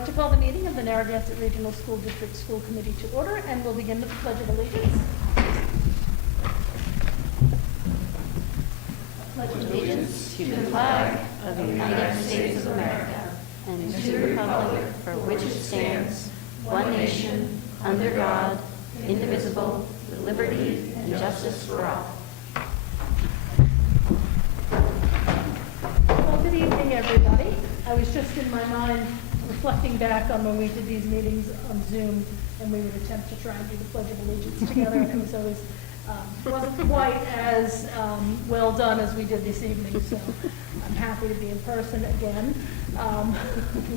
like to call the meeting of the Narragansett Regional School District School Committee to order, and we'll begin with the Pledge of Allegiance. Pledge of Allegiance to the flag of the United States of America and to the republic for which it stands, one nation, under God, indivisible, with liberty and justice for all. Well, good evening, everybody. I was just in my mind reflecting back on when we did these meetings on Zoom, and we would attempt to try and do the Pledge of Allegiance together, and it was always wasn't quite as well done as we did this evening. So I'm happy to be in person again. I'm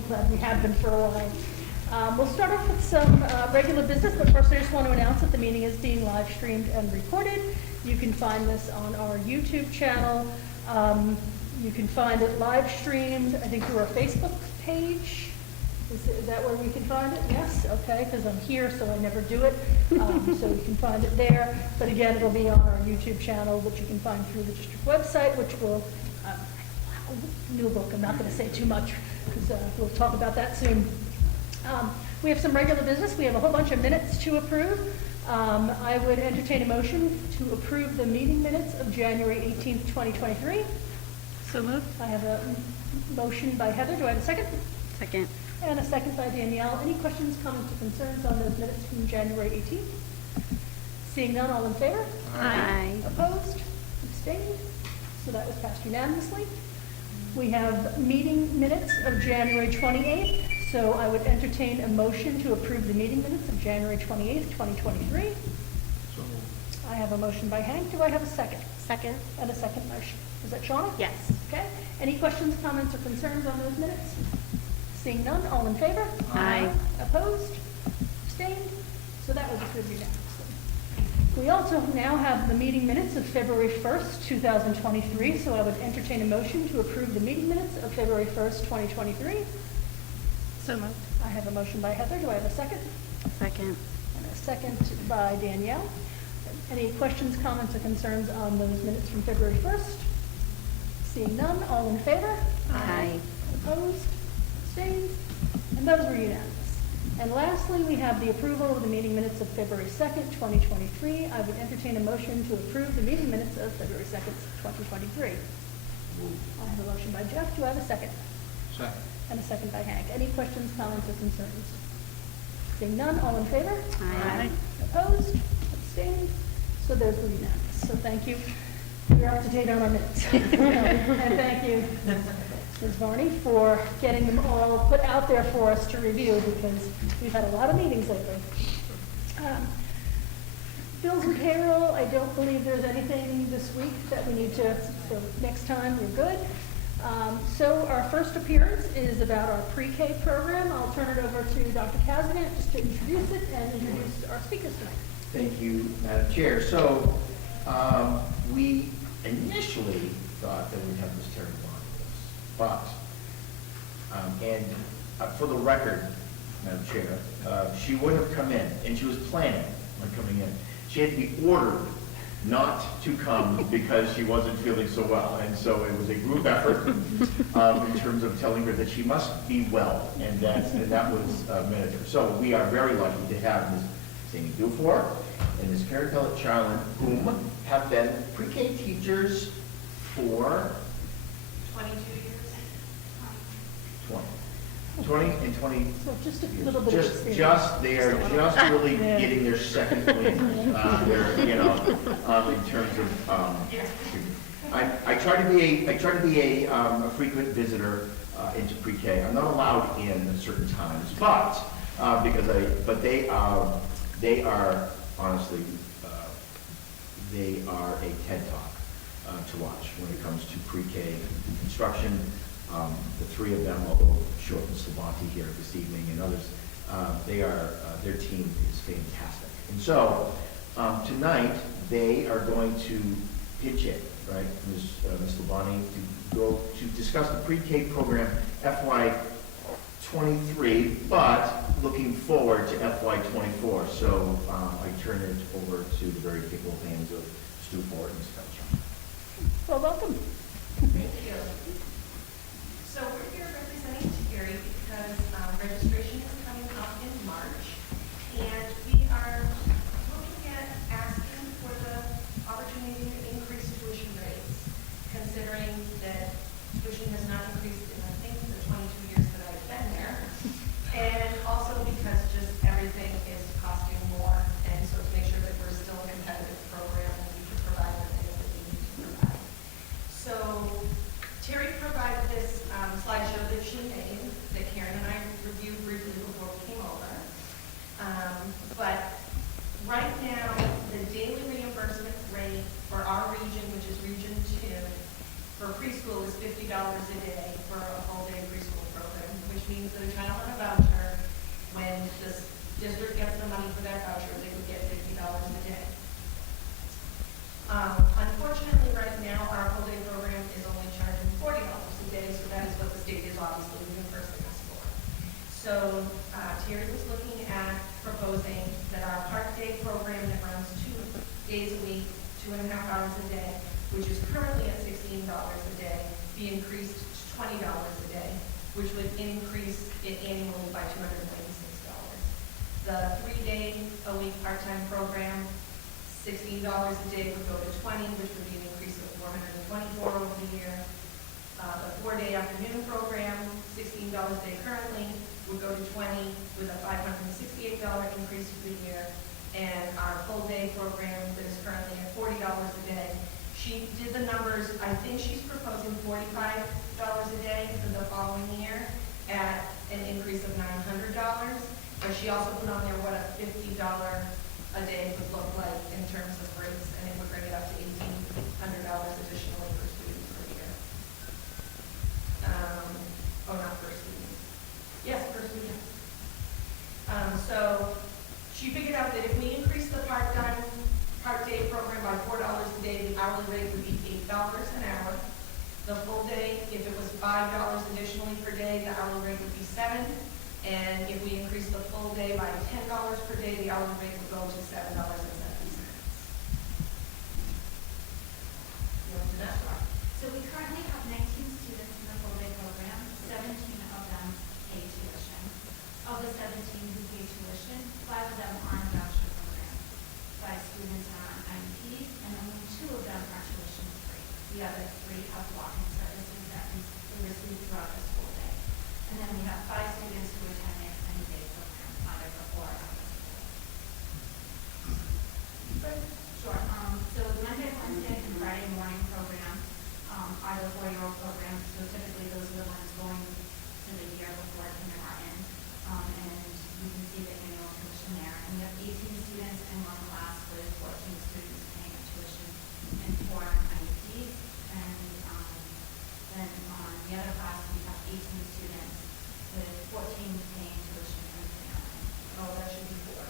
glad we have been for a while. We'll start off with some regular business, but first I just want to announce that the meeting is being live streamed and recorded. You can find this on our YouTube channel. You can find it live streamed, I think, through our Facebook page. Is that where we can find it? Yes? Okay, because I'm here, so I never do it. So you can find it there. But again, it'll be on our YouTube channel, which you can find through the district website, which will, new book, I'm not going to say too much, because we'll talk about that soon. We have some regular business. We have a whole bunch of minutes to approve. I would entertain a motion to approve the meeting minutes of January 18th, 2023. So moved. I have a motion by Heather. Do I have a second? Second. And a second by Danielle. Any questions, comments, or concerns on those minutes from January 18th? Seeing none, all in favor? Aye. Opposed? Abstained? So that was passed unanimously. We have meeting minutes of January 28th. So I would entertain a motion to approve the meeting minutes of January 28th, 2023. I have a motion by Hank. Do I have a second? Second. And a second by, is that Shauna? Yes. Okay. Any questions, comments, or concerns on those minutes? Seeing none, all in favor? Aye. Opposed? Abstained? So that was approved unanimously. We also now have the meeting minutes of February 1st, 2023. So I would entertain a motion to approve the meeting minutes of February 1st, 2023. So moved. I have a motion by Heather. Do I have a second? Second. And a second by Danielle. Any questions, comments, or concerns on those minutes from February 1st? Seeing none, all in favor? Aye. Opposed? Abstained? And those were unanimous. And lastly, we have the approval of the meeting minutes of February 2nd, 2023. I would entertain a motion to approve the meeting minutes of February 2nd, 2023. I have a motion by Jeff. Do I have a second? Second. And a second by Hank. Any questions, comments, or concerns? Seeing none, all in favor? Aye. Opposed? Abstained? So those were unanimous. So thank you. You're up to date on our minutes. And thank you, Ms. Varney, for getting them all put out there for us to review, because we've had a lot of meetings lately. Bills and payroll, I don't believe there's anything this week that we need to, so next time we're good. So our first appearance is about our pre-K program. I'll turn it over to Dr. Kazanant just to introduce it and introduce our speakers tonight. Thank you, Madam Chair. So we initially thought that we'd have Ms. Terry Bond with us, but for the record, Madam Chair, she would have come in, and she was planning on coming in. She had to be ordered not to come because she wasn't feeling so well, and so it was a group effort in terms of telling her that she must be well, and that was mandatory. So we are very lucky to have Ms. Amy Dufour and Ms. Carrie Pellet-Charlin, whom have been pre-K teachers for 22 years. 20 and 20. So just a little bit of experience. They are just really getting their second wind, in terms of. I try to be a frequent visitor into pre-K. I'm not allowed in at certain times, but they are honestly they are a TED Talk to watch when it comes to pre-K instruction. The three of them, although Short and Slavanti here this evening and others, their team is fantastic. And so tonight they are going to pitch in, right, Ms. Slavanti, to go to discuss the pre-K program FY 23, but looking forward to FY 24. So I turn it over to the very capable hands of Stu Ford and Ms. Pellet-Charlin. Well, welcome. Thank you. So we're here representing Terry because registration a day for a full-day preschool program, which means that a child on a voucher, when the district gets the money for that voucher, they would get $50 a day. Unfortunately, right now, our full-day program is only charging $40 a day, so that is what the state is obviously reimbursing us for. So Terry was looking at proposing that our part-day program that runs 2 days a week, 2.5 hours a day, which is currently at $16 a day, be increased to $20 a day, which would increase it annually by $296. The 3-day-a-week part-time program, $16 a day would go to $20, which would be an increase of $424 over the year. The 4-day afternoon program, $16 a day currently, would go to $20 with a $568 increase for the year. And our full-day program that is currently at $40 a day. She did the numbers, I think she's proposing $45 a day for the following year at an increase of $900. But she also put on there what a $50 a day would look like in terms of rates, and it would bring it up to $1,800 additionally per student per year. Not per student. Yes, per student. So she figured out that if we increase the part-day program by $4 a day, the hourly rate would be $8 an hour. The full day, if it was $5 additionally per day, the hourly rate would be $7. And if we increase the full day by $10 per day, the hourly rate would go to $7.70. So we currently have 19 students in the full-day program, 17 of them pay tuition. Of the 17 who pay tuition, 5 of them are in voucher program. 5 students are on IEPs, and only 2 of them are tuition free. The other 3 have walk-in services that we receive throughout the school day. And then we have 5 students who attend the extended day program, either before or after school. Sure. So the Monday, Wednesday, and Friday morning program are the 4-year-old programs. So typically those are the ones going to the year before kindergarten. And you can see the annual tuition there. And we have 18 students in one class with 14 students paying tuition and 4 on IEPs. And then on the other class, we have 18 students with 14 paying tuition and 3 on IEPs. Oh, that should be 4.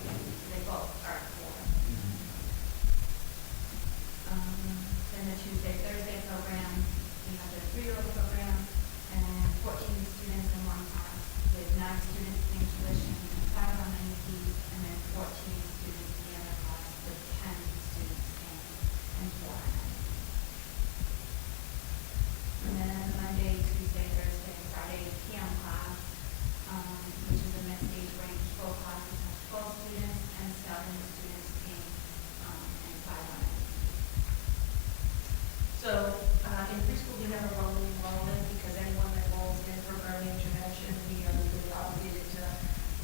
So they both are 4. Then the Tuesday, Thursday program, we have the 3-year-old program, and 14 students in one class with 9 students paying tuition and 5 on IEPs, and then 14 students in the other class with 10 students paying and 4 on IEPs. And then Monday, Tuesday, Thursday, and Friday PM class, which is a mixed age range. Both classes have 12 students and 7 students paying and 5 on IEPs. So in preschool, we have a rolling enrollment because anyone that rolls in for early intervention, we are legally obligated to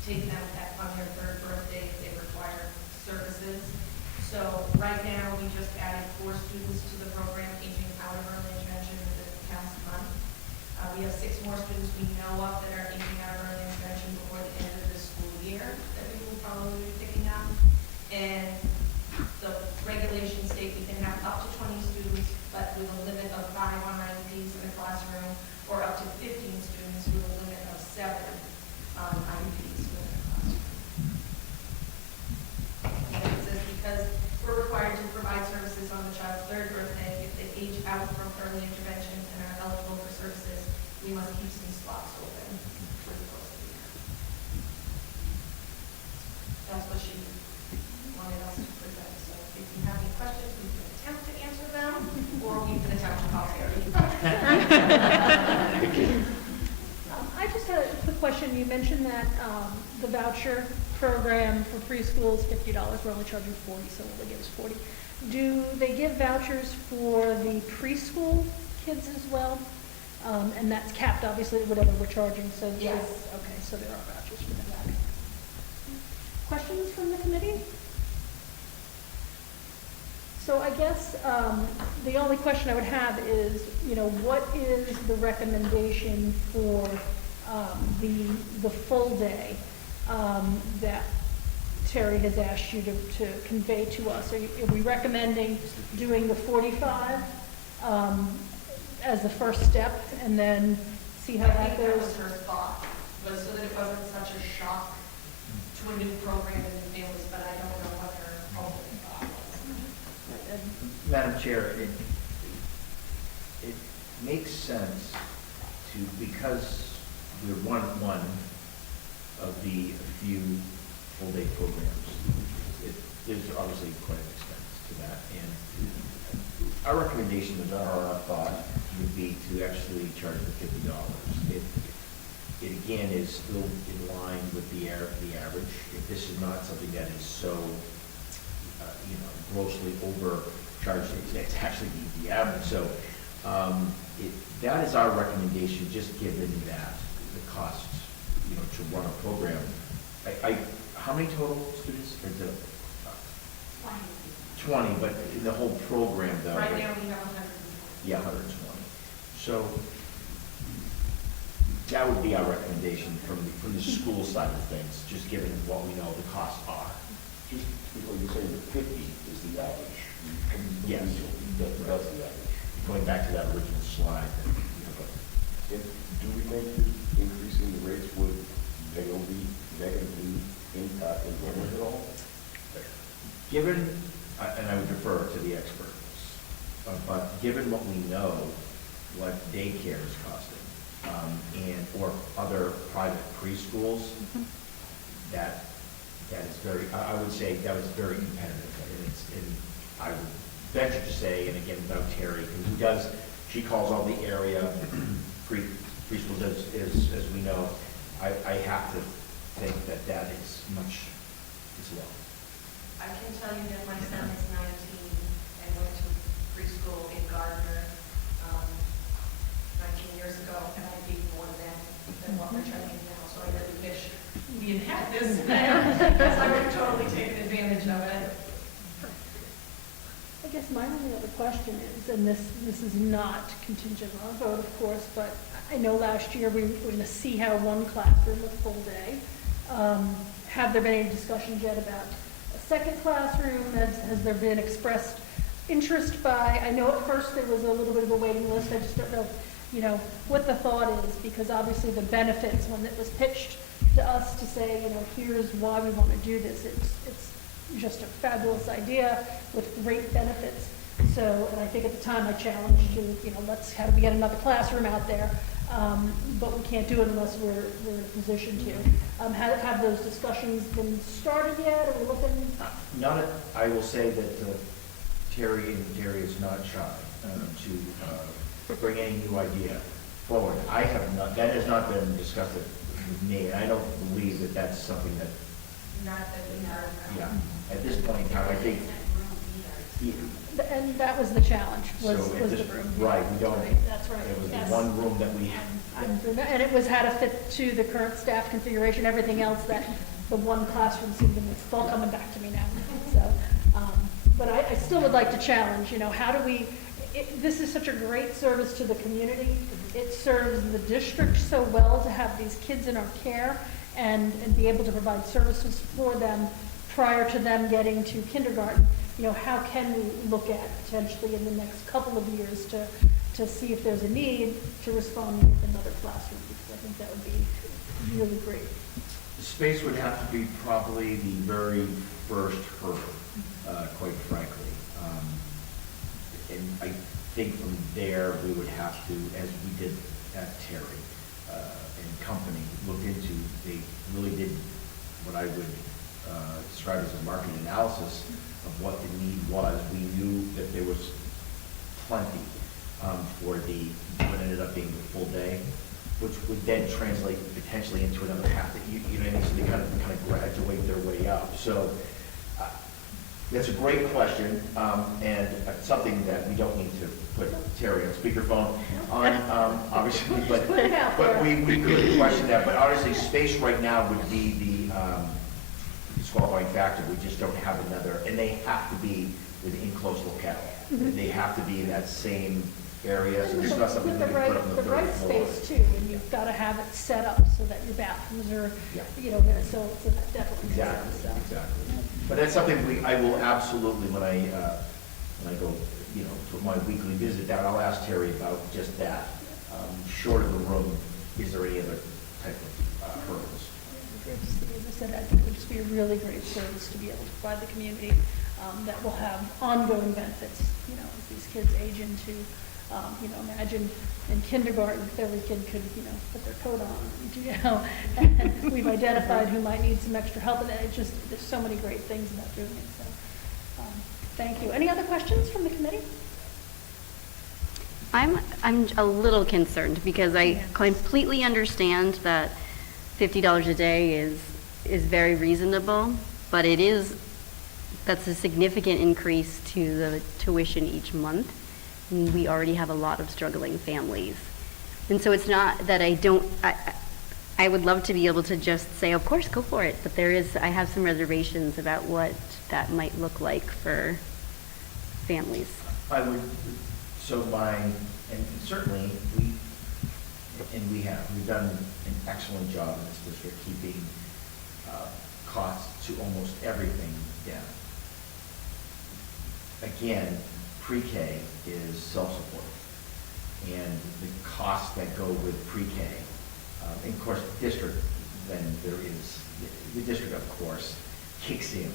take them on their 3rd birthday if they require services. So right now, we just added 4 students to the program aging out of early intervention this past month. We have 6 more students we know of that are aging out of early intervention before the end of the school year that we will probably be picking up. And the regulations state we can have up to 20 students, but with a limit of 5 on IEPs in a classroom, or up to 15 students with a limit of 7 on IEPs within a classroom. And it says because we're required to provide services on the child's 3rd birthday, if they age out from early intervention and are eligible for services, we must keep some slots open for the course of the year. That's what she wanted us to present. So if you have any questions, we can attempt to answer them, or we can attempt to call Terry. I just had a quick question. You mentioned that the voucher program for preschool is $50. We're only charging $40, so they give us $40. Do they give vouchers for the preschool kids as well? And that's capped, obviously, at whatever we're charging. So Yes. Okay, so there are vouchers for that. Questions from the committee? So I guess the only question I would have is, what is the recommendation for the full day that Terry has asked you to convey to us? Are we recommending doing the 45 as the first step, and then see how I that think that goes. was her thought, was so that it wasn't such a shock to a new program and new families, but I don't know what her ultimate thought was. Madam Chair, it makes sense to, because we're one of the few full-day programs, there's obviously quite an expense to that, and our recommendation is, our thought would be to actually charge the $50. It again is still in line with the average. If this is not something that is so, grossly overcharged, it's actually the average. So that is our recommendation, just given that the cost, to run a program. How many total students? Or is it 20, but in the whole program though. Right now, we have 100. Yeah, 120. So that would be our recommendation from the school side of things, just given what we know the costs are. Just because you're saying that 50 is the average. Yes. That's the average. Going back to that original slide. And do we think that increasing the rates would negatively impact enrollment at all? Given, and I would defer to the experts, but given what we know, what daycare is costing, or other private preschools, that is very, I would say that was very competitive. And I would venture to say, and again, without Terry, who does, she calls all the area preschools as we know, I have to think that is much, is low. I can tell you that my son is 19 and went to preschool in Gardner 19 years ago, and I paid more than what we're charging now. So I really wish we had had this because I would have totally taken advantage of it. I guess my only other question is, and this is not contingent on a vote, of course, but I know last year we were going to see how one classroom was full day. Have there been any discussions yet about a second classroom? Has there been expressed interest by, I know at first there was a little bit of a waiting list, I just don't know, what the thought is, because obviously the benefits, when it was pitched to us to say, here's why we want to do this, it's just a fabulous idea with great benefits. So, and I think at the time I challenged to, how do we get another classroom out there? But we can't do it unless we're in a position to. Have those discussions been started yet? Are we looking? I will say that Terry is not shy to bring any new idea forward. I have not, that has not been discussed with me, and I don't believe that that's something that, Not that we are. yeah, at this point in time, I think. And that was the challenge, was So at the this- room. Right, we don't, That's right. it was the Yes. one room that we, And it was how to fit to the current staff configuration, everything else that the one classroom seemed to, it's all coming back to me now. So, but I still would like to challenge, how do we, this is such a great service to the community. It serves the district so well to have these kids in our care and be able to provide services for them prior to them getting to kindergarten. How can we look at potentially in the next couple of years to see if there's a need to respond with another classroom? Because I think that would be really great. the space would have to be probably the very first hurdle, quite frankly. And I think from there, we would have to, as we did at Terry and company, look into, they really did what I would describe as a market analysis of what the need was. We knew that there was plenty for what ended up being the full day, which would then translate potentially into another half that you know what I mean? So they kind of graduate their way up. So that's a great question, and something that we don't need to put Terry on speakerphone on, obviously, but we could question that. But honestly, space right now would be the disqualifying factor. We just don't have another, and they have to be within close locale. They have to be in that same area, so it's not something we With can put up on the the third right floor. space too, and you've got to have it set up so that your bathrooms are, Yeah. so that definitely makes Exactly, sense. So. exactly. But that's something I will absolutely, when I go for my weekly visit down, I'll ask Terry about just that. Short of the room, is there any other type of hurdles? Great to see. As I said, I think it would just be a really great service to be able to provide the community that will have ongoing benefits, as these kids age into, imagine in kindergarten, if every kid could, put their coat on, and we've identified who might need some extra help, and there's so many great things about doing it, so, thank you. Any other questions from the committee? I'm a little concerned because I completely understand that $50 a day is very reasonable, but that's a significant increase to the tuition each month. And we already have a lot of struggling families. And so it's not that I would love to be able to just say, of course, go for it, but I have some reservations about what that might look like for families. And certainly, we've done an excellent job in this district keeping costs to almost everything down. Again, pre-K is self-supporting, and the costs that go with pre-K, and of course, the district of course kicks in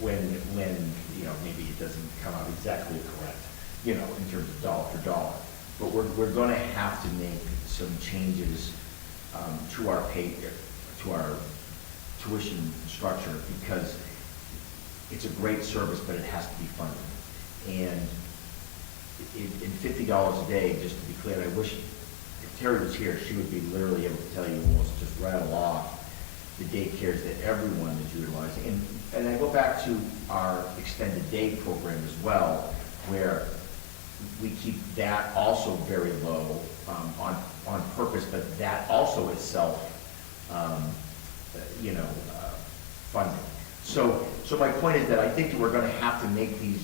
when maybe it doesn't come out exactly correct, in terms of dollar for dollar. But we're going to have to make some changes to our tuition structure, because it's a great service, but it has to be funded. And in $50 a day, just to be clear, I wish if Terry was here, she would be literally able to tell you, almost just rattle off the daycares that everyone is utilizing. And I go back to our extended day program as well, where we keep that also very low on purpose, but that also is funding. So my point is that I think that we're going to have to make these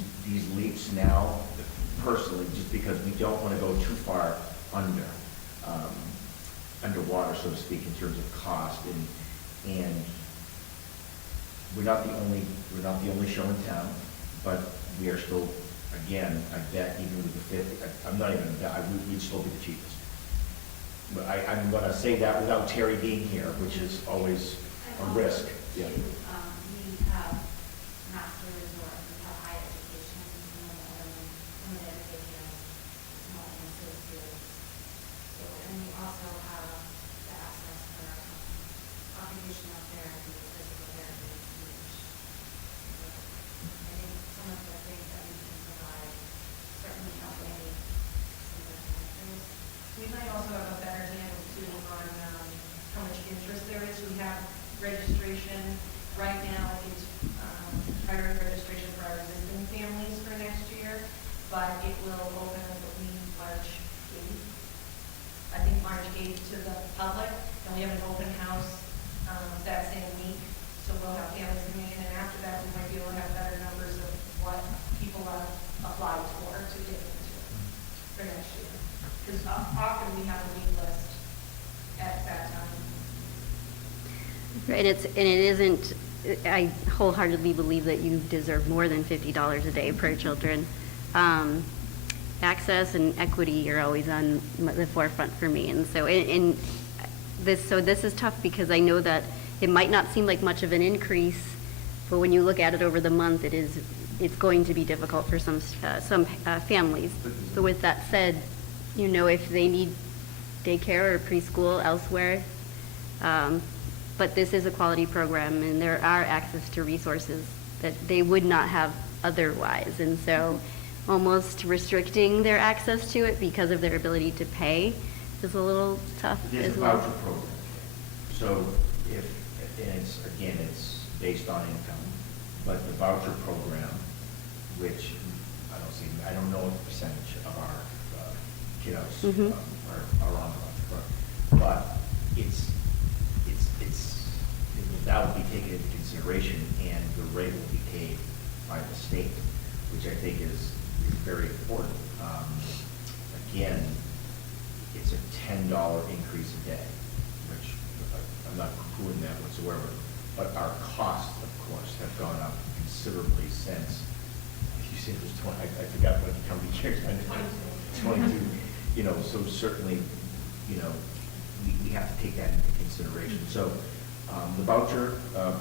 leaps now, personally, just because we don't want to go too far underwater, so to speak, in terms of cost. And we're not the only show in town, but we are still, again, I bet even with the 50, we'd still be the cheapest. But I'm going to say that without Terry being here, which is always a risk. Yeah. We have master resort, we have higher education, some of the other videos, and schools. So, and we also have the access for occupational therapy, physical therapy, speech. So I think some of the things that we can provide certainly outweigh some of the connectors. We might also have a better handle too on how much interest there is. We have registration right now. It's priority registration for our existing families for next year, but it will open, I believe, March 8th. I think March 8th to the public, and we have an open house that same week. So we'll have families coming in, and after that, we might be able to have better numbers of what people have applied for to get into it for next year. Because often we have a wait list at that time. Right, it isn't, I wholeheartedly believe that you deserve more than $50 a day per children. Access and equity are always on the forefront for me, and so this is tough, because I know that it might not seem like much of an increase, but when you look at it over the month, it's going to be difficult for some families. So with that said, if they need daycare or preschool elsewhere, but this is a quality program, and there are access to resources that they would not have otherwise. And so almost restricting their access to it because of their ability to pay is a little tough There's as a well. voucher program. So it's based on income, but the voucher program, which I don't know what the percentage of our kiddos are on the voucher program, but that will be taken into consideration, and the rate will be paid by the state, which I think is very important. Again, it's a $10 increase a day, which I'm not poo-pooing that whatsoever, but our costs, of course, have gone up considerably since, if you say it was I forgot what the company year is. 22. You know, so certainly, you know, we have to take that into consideration. So the voucher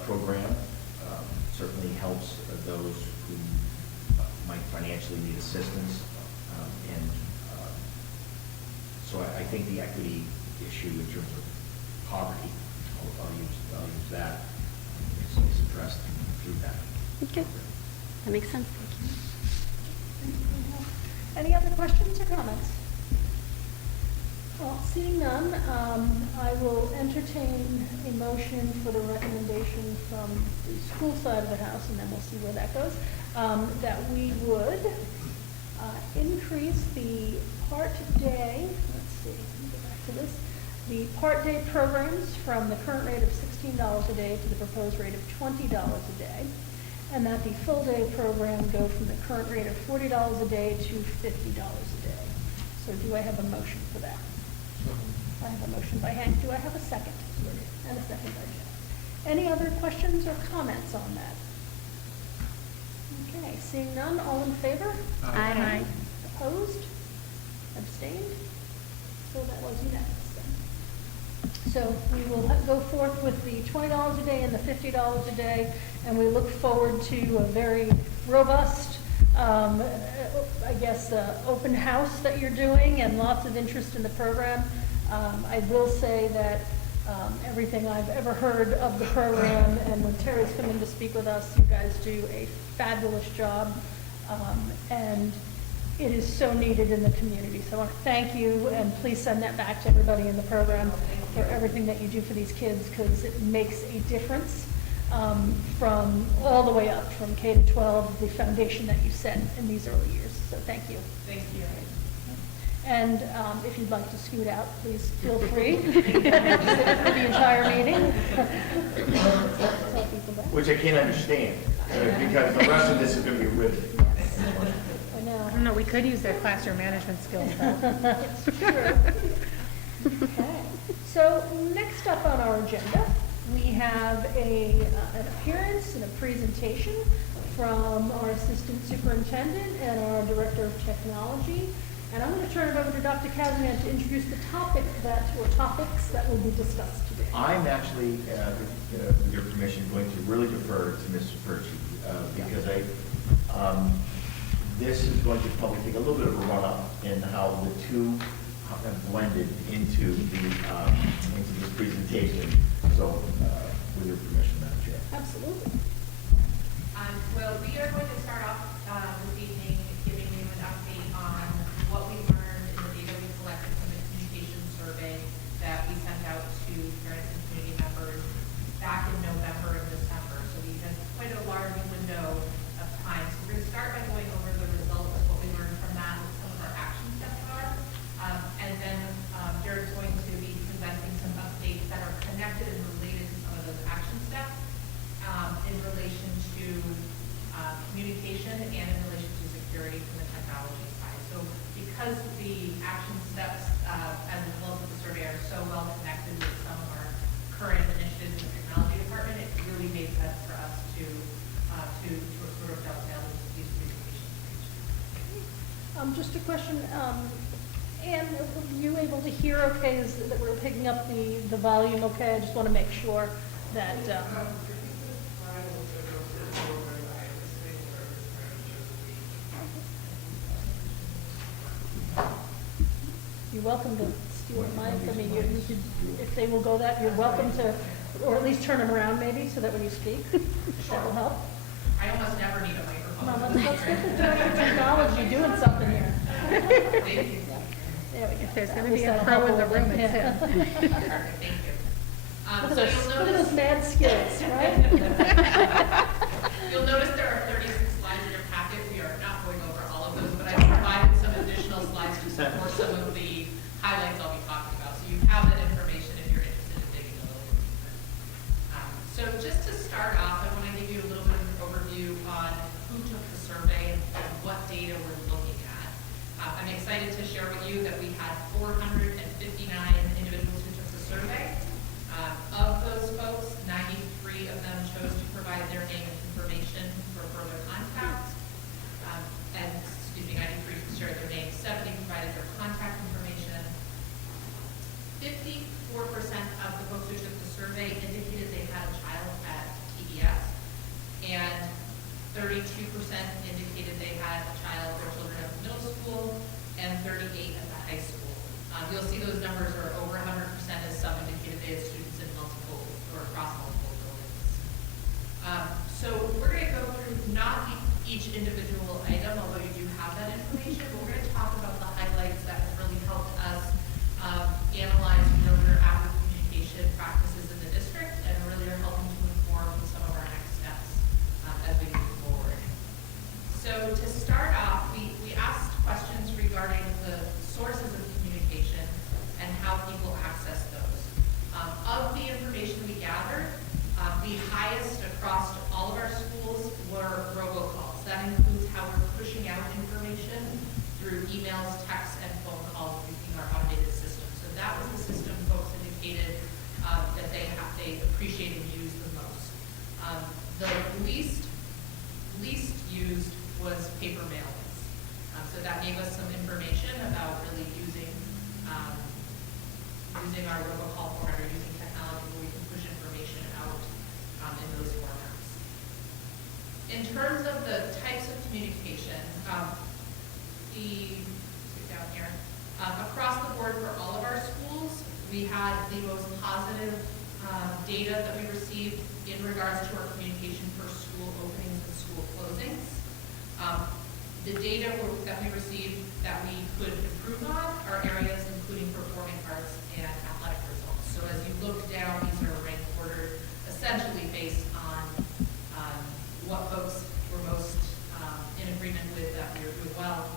program certainly helps those who might financially need assistance. And so I think the equity issue in terms of poverty, I'll use that, is addressed through that. Okay, that makes sense. Thank you. Any other questions or comments? Well, seeing none, I will entertain a motion for the recommendation from the school side of the house, and then we'll see where that goes, that we would increase the part-day, let's see, let me go back to this, the part-day programs from the current rate of $16 a day to the proposed rate of $20 a day, and that the full-day program go from the current rate of $40 a day to $50 a day. So do I have a motion for that? I have a motion by Hank. Do I have a second? And a second by Jeff. Any other questions or comments on that? Okay, seeing none, all in favor? Aye. Opposed? Abstained? So that was unanimous then. So we will go forth with the $20 a day and the $50 a day, and we look forward to a very robust, I guess, open house that you're doing and lots of interest in the program. I will say that everything I've ever heard of the program, and when Terry's come in to speak with us, you guys do a fabulous job, and it is so needed in the community. So I want to thank you, and please send that back to everybody in the program for everything that you do for these kids, because it makes a difference from all the way up, from K to 12, the foundation that you set in these early years. So thank you. Thank you. And if you'd like to scoot out, please feel free for the entire meeting. Which I can't understand, because the rest of this is going to be riveting. I know. I don't know, we could use their classroom management skills though. It's true. Okay. So next up on our agenda, we have an appearance and a presentation from our assistant superintendent and our director of technology. And I'm going to turn it over to Dr. Kazamian to introduce the topics that will be discussed today. I'm actually, with your permission, going to really defer to Mr. Perchi, because this is going to probably take a little bit of a run-up in how the two have blended into this presentation. So, with your permission, Madam Chair. Absolutely. Well, we are going to start off this evening giving you an update on what we learned in the data we collected from the communication survey that we sent out to parents and community members back in November and December. So we had quite a large window of time. So we're going to start by going over the results of what we learned from that, what some of our action steps are. And then Jared's going to be presenting some updates that are connected and related to some of those action steps in relation to communication and in relation to security from the technology side. So because the action steps as a result of the survey are so well connected with some of our current initiatives in the technology department, it really made sense for us to sort of dovetail these presentations. Just a question, Anne, were you able to hear okay, that we're picking up the volume okay? I just want to make sure that, you're welcome to steal the mic. I mean, you could, if they will go that, you're welcome to, or at least turn them around maybe, so that when you speak, that will help. I almost never need a microphone. Come on, let's get the director of technology doing something here. Thank you. There we go. If there's At going to least be a that'll pro help in the little room, bit. it's him. Perfect, thank you. Look at those mad skills, right? You'll notice there are 36 slides in your packet. We are not going over all of those, but I provided some additional slides to support some of the highlights I'll be talking about. So you have that information if you're interested in digging a little bit deeper. So just to start off, I want to give you a little bit of an overview on who took the survey and what data we're looking at. I'm excited to share with you that we had 459 individuals who took the survey. Of those folks, 93 of them chose to provide their name and information for further contact. And item, although you do have that information. But we're going to talk about the highlights that have really helped us analyze where we're at with communication practices in the district, and really are helping to inform some of our next steps as we move forward. So to start off, we asked questions regarding the sources of communication and how people access those. Of the information we gathered, the highest across all of our schools were robocalls. That includes how we're pushing out information through emails, texts, and phone calls using our automated system. So that was the system folks indicated that they appreciate and use the most. The least used was paper mailings. So that gave us some information about really using our robocall format or using technology where we can push information out in those formats. In terms of the types of communication, down here, across the board for all of our schools, we had the most positive data that we received in regards to our communication for school openings and school closings. The data that we received that we could improve on are areas including performing arts and athletic results. So as you look down, these are ranked ordered essentially based on what folks were most in agreement with that we were doing well,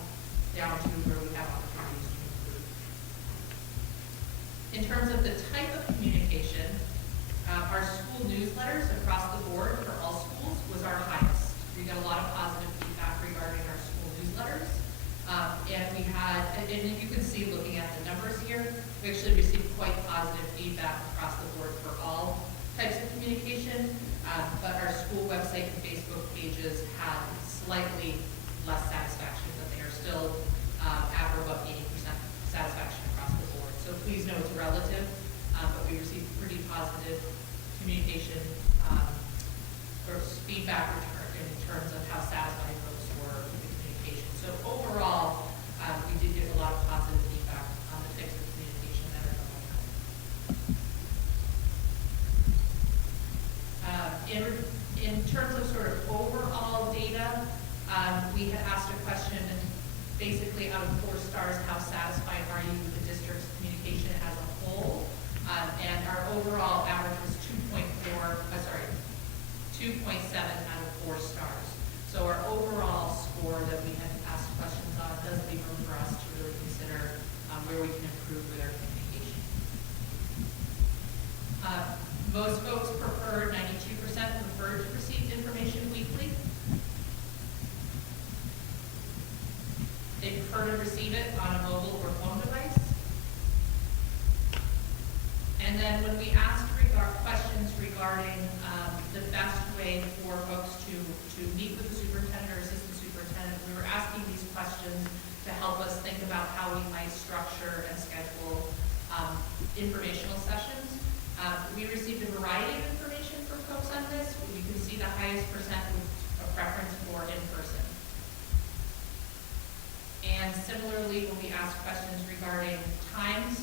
down to where we have opportunities to improve. In terms of the type of communication, our school newsletters across the board for all schools was our highest. We got a lot of positive feedback regarding our school newsletters. And we had, and you can see looking at the numbers here, we actually received quite positive feedback across the board for all types of communication. But our school website and Facebook pages had slightly less satisfaction, but they are still at or above 80% satisfaction across the board. So please know it's relative, but we received pretty positive communication or feedback return in terms of how satisfied folks were with the communication. So overall, we did get a lot of positive feedback on the types of communication that are going on. In terms of sort of overall data, we had asked a question, basically out of 4 stars, how satisfied are you with the district's communication as a whole? And our overall average was 2.7 out of 4 stars. So our overall score that we had asked questions on does leave room for us to really consider where we can improve with our communication. Most folks preferred, 92% preferred to receive information weekly. They prefer to receive it on a mobile or phone device. And then when we asked questions regarding the best way for folks to meet with the superintendent or assistant superintendent, we were asking these questions to help us think about how we might structure and schedule informational sessions. We received a variety of information from folks on this. You can see the highest percent with a preference for in-person. And similarly, when we asked questions regarding times,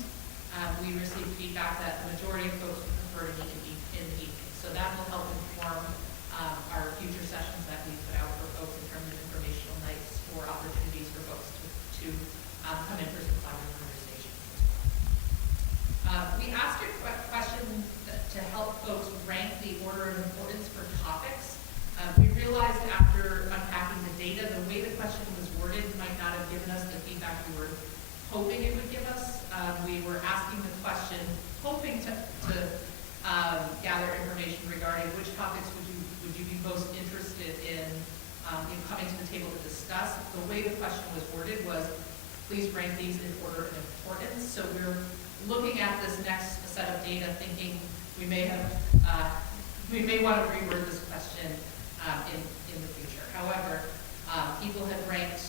we received feedback that the majority of folks would prefer to meet in the evening. So that will help inform our future sessions that we put out for folks in terms of informational nights or opportunities for folks to come in for some collaborative conversations. We asked a question to help folks rank the order of importance for topics. We realized after unpacking the data, the way the question was worded might not have given us the feedback we were hoping it would give us. We were asking the question, hoping to gather information regarding which topics would you be most interested in coming to the table to discuss. The way the question was worded was, please rank these in order of importance. So we're looking at this next set of data, thinking we may want to reword this question in the future. However, people had ranked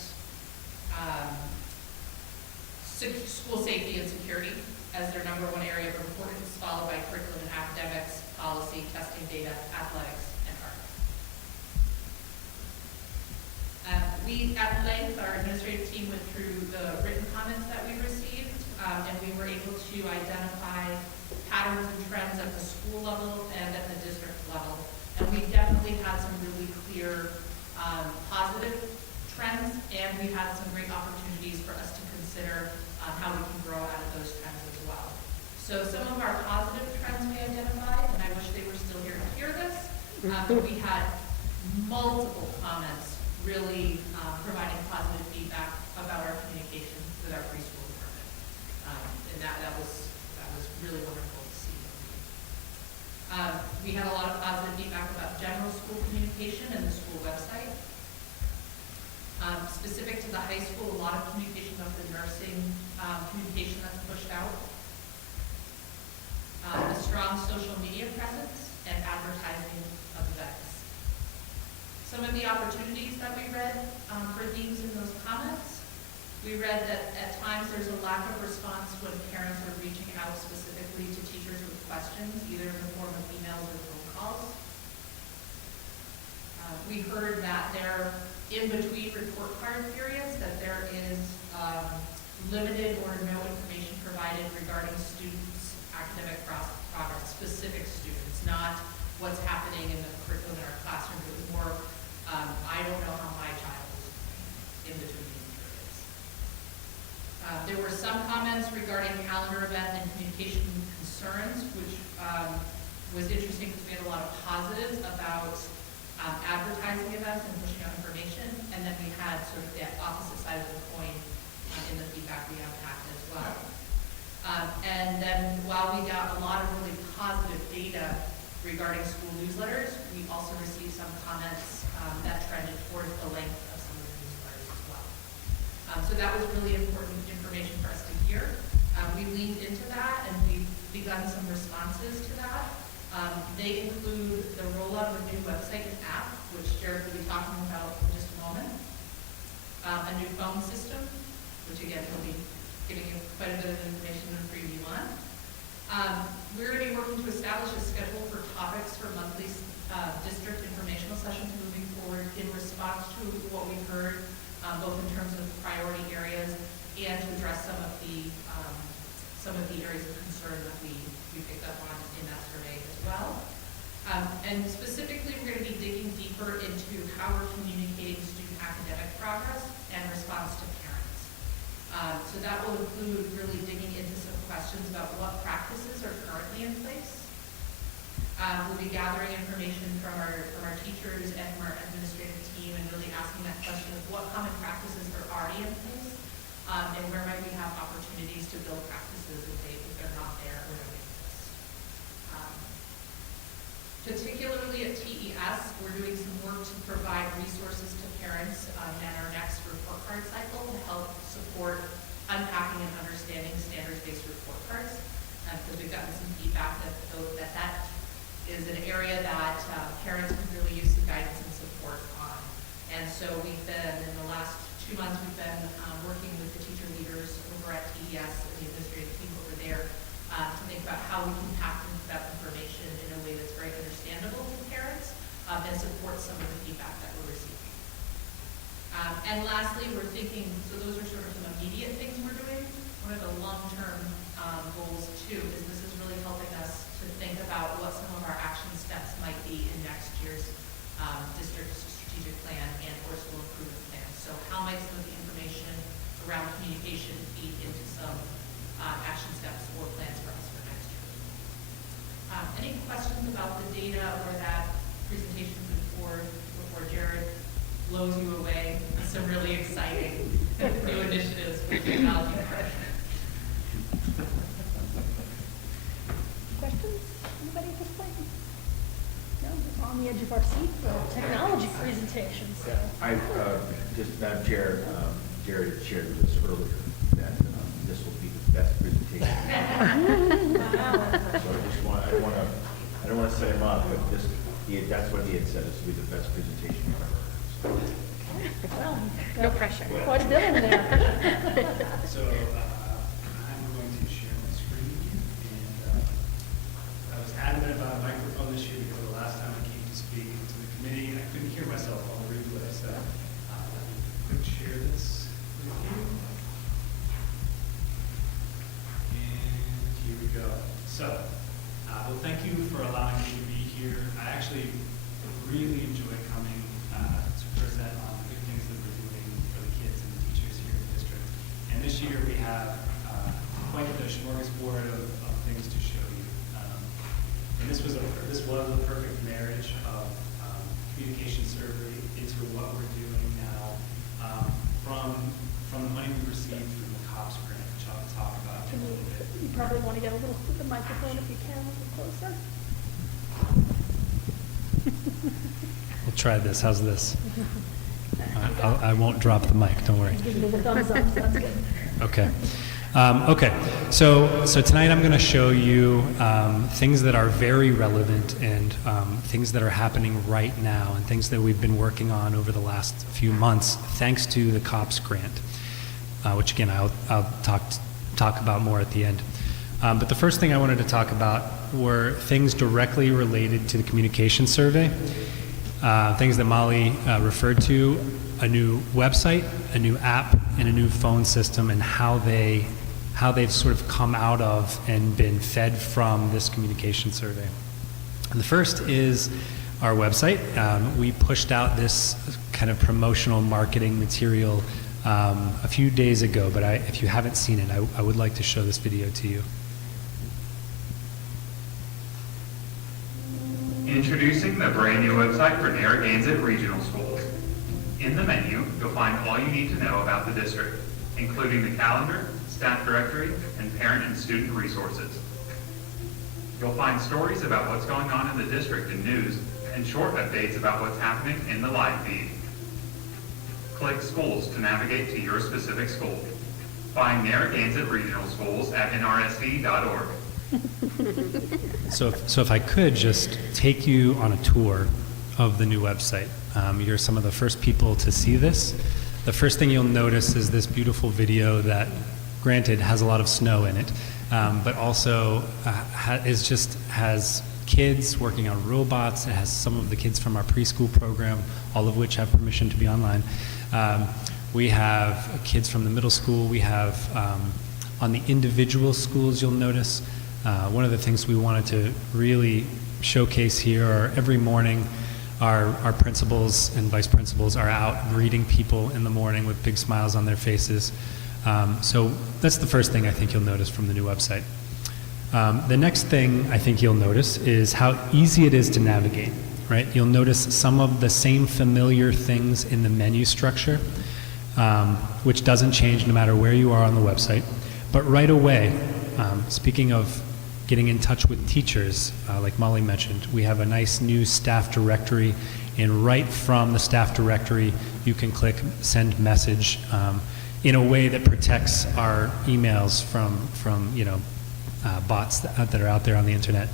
school safety and security as their #1 area of importance, followed by curriculum and academics, policy, testing data, athletics, and art. We, at length, our administrative team went through the written comments that we received, and we were able to identify patterns and trends at the school level and at the district level. And we definitely had some really clear positive trends trends, and we had some great opportunities for us to consider how we can grow out of those trends as well. So some of our positive trends we identified, and I wish they were still here to hear this, but we had multiple comments really providing positive feedback about our communication with our preschool department. And that was really wonderful to see. We had a lot of positive feedback about general school communication and the school website. Specific to the high school, a lot of communication about the nursing communication that's pushed out. A strong social media presence and advertising of events. Some of the opportunities that we read for themes in those comments, we read that at times there's a lack of response when parents are reaching out specifically to teachers with questions, either in the form of emails or phone calls. We heard that there, in between report card periods, that there is limited or no information provided regarding students' academic progress, specific students, not what's happening in the curriculum in our classroom. It was more, I don't know how my child is in between these periods. There were some comments regarding calendar event and communication concerns, which was interesting because we had a lot of positives about advertising events and pushing out information, and then we had sort of the opposite side of the coin in the feedback we unpacked as well. And then while we got a lot of really positive data regarding school newsletters, we also received some comments that trended towards the length of some of the newsletters as well. So that was really important information for us to hear. We leaned into that and we've begun some responses to that. They include the rollout of a new website and app, which Jared will be talking about in just a moment. A new phone system, which again will be giving you quite a bit of information in preview on. We're going to be working to establish a schedule for topics for monthly district informational sessions moving forward in response to what we heard, both in terms of priority areas and to address some of the areas of concern that we picked up on in that survey as well. And specifically, we're going to be digging deeper into how we're communicating student academic progress and response to parents. So that will include really digging into some questions about what practices are currently in place. We'll be gathering information from our teachers and from our administrative team and really asking that question of what common practices are already in place and where might we have opportunities to build practices if they're not there or don't exist. Particularly at TES, we're doing some work to provide resources to parents in our next report card cycle to help support unpacking and understanding standards-based report cards, because we've gotten some feedback that is an area that parents can really use some guidance and support on. And so we've been, in the last 2 months, we've been working with the teacher leaders over at TES and the administrative team over there to think about how we can pack that information in a way that's very understandable to parents and support some of the feedback that we're receiving. And lastly, we're thinking, so those are sort of some immediate things we're doing. One of the long-term goals too is this is really helping us to think about what some of our action steps might be in next year's district strategic plan and or school improvement plan. So how might some of the information around communication feed into some action steps or plans for us for next year? Any questions about the data or that presentation before Jared blows you away with some really exciting new initiatives for technology partnership? Questions? Anybody at this point? No, we're on the edge of our seat for a technology presentation, so. I, just, Madam Chair, Jared shared with us earlier that this will be the best presentation. So I don't want to set him up, but that's what he had said, this will be the best presentation you've ever heard. Well, No pressure. quite a bit in there. So I'm going to share my screen, and I was adamant about a microphone this year because the last time I came to speak to the committee, I couldn't hear myself. I'll read what I said. Let me quick share this with you. And here we go. So, well, thank you for allowing me to be here. I actually really enjoy coming to present on the good things that we're doing have quite the smorgasbord of things to show you. And this was a perfect marriage of communication survey into what we're doing now from the money we received from the COPS grant, which I'll talk about in a little bit. You probably want to get a little, the microphone if you can, a little closer. We'll try this. How's this? I won't drop the mic. Don't worry. Give you the thumbs up, that's good. Okay. Okay. So tonight I'm going to show you things that are very relevant and things that are happening right now and things that we've been working on over the last few months, thanks to the COPS grant, which again I'll talk about more at the end. But the first thing I wanted to talk about were things directly related to the communication survey, things that Molly referred to, a new website, a new app, and a new phone system, and how they've sort of come out of and been fed from this communication survey. And the first is our website. We pushed out this kind of promotional marketing material a few days ago, but if you haven't seen it, I would like to show this video to you. Introducing the brand new website for Narragansett Regional Schools. In the menu, you'll find all you need to know about the district, including the calendar, staff directory, and parent and student resources. You'll find stories about what's going on in the district in news and short updates about what's happening in the live feed. Click Schools to navigate to your specific school. Find Narragansett Regional Schools at NRSD.org. So if I could just take you on a tour of the new website. You're some of the first people to see this. The first thing you'll notice is this beautiful video that, granted, has a lot of snow in it, but also has kids working on robots. It has some of the kids from our preschool program, all of which have permission to be online. We have kids from the middle school. We have on the individual schools, you'll notice, one of the things we wanted to really showcase here are every morning our principals and vice principals are out greeting people in the morning with big smiles on their faces. So that's the first thing I think you'll notice from the new website. The next thing I think you'll notice is how easy it is to navigate, right? You'll notice some of the same familiar things in the menu structure, which doesn't change no matter where you are on the website. But right away, speaking of getting in touch with teachers, like Molly mentioned, we have a nice new staff directory, and right from the staff directory, you can click send message in a way that protects our emails from bots that are out there on the internet.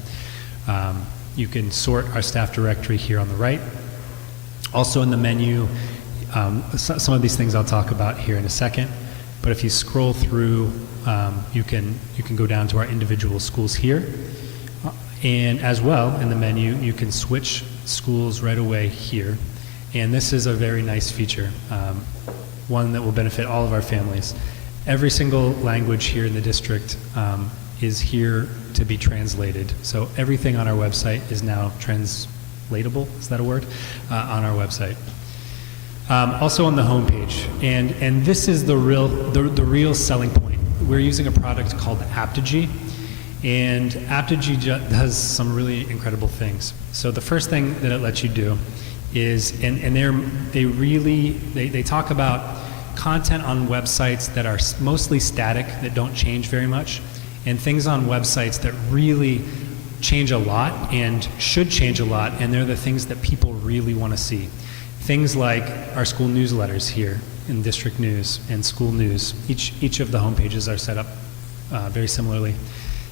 You can sort our staff directory here on the right. Also in the menu, some of these things I'll talk about here in a second, but if you scroll through, you can go down to our individual schools here. And as well, in the menu, you can switch schools right away here. And this is a very nice feature, one that will benefit all of our families. Every single language here in the district is here to be translated. So everything on our website is now translatable, is that a word, on our website. Also on the homepage, and this is the real selling point. We're using a product called Aptigee, and Aptigee does some really incredible things. So the first thing that it lets you do is, they talk about content on websites that are mostly static, that don't change very much, and things on websites that really change a lot and should change a lot, and they're the things that people really want to see. Things like our school newsletters here in district news and school news. Each of the homepages are set up very similarly.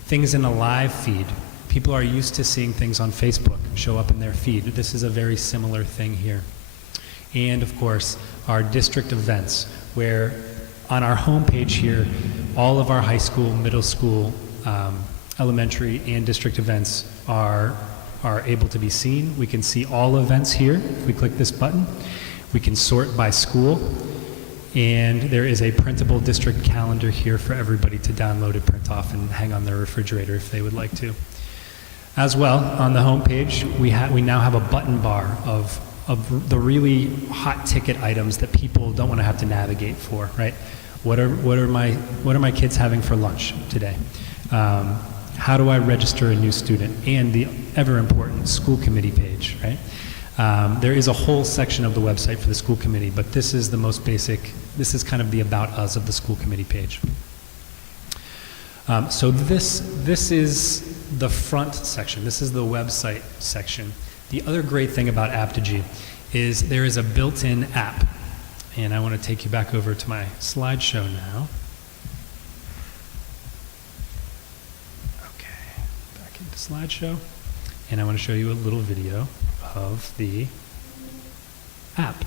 Things in a live feed. People are used to seeing things on Facebook show up in their feed. This is a very similar thing here. And of course, our district events, where on our homepage here, all of our high school, middle school, elementary, and district events are able to be seen. We can see all events here. If we click this button, we can sort by school, and there is a printable district calendar here for everybody to download and print off and hang on their refrigerator if they would like to. As well, on the homepage, we now have a button bar of the really hot ticket items that people don't want to have to navigate for, right? What are my kids having for lunch today? How do I register a new student? And the ever important school committee page, right? There is a whole section of the website for the school committee, but this is the most basic. This is kind of the about us of the school committee page. So this is the front section. This is the website section. The other great thing about Apogee is there is a built-in app. And I want to take you back over to my slideshow now. Okay, back into slideshow. And I want to show you a little video of the app.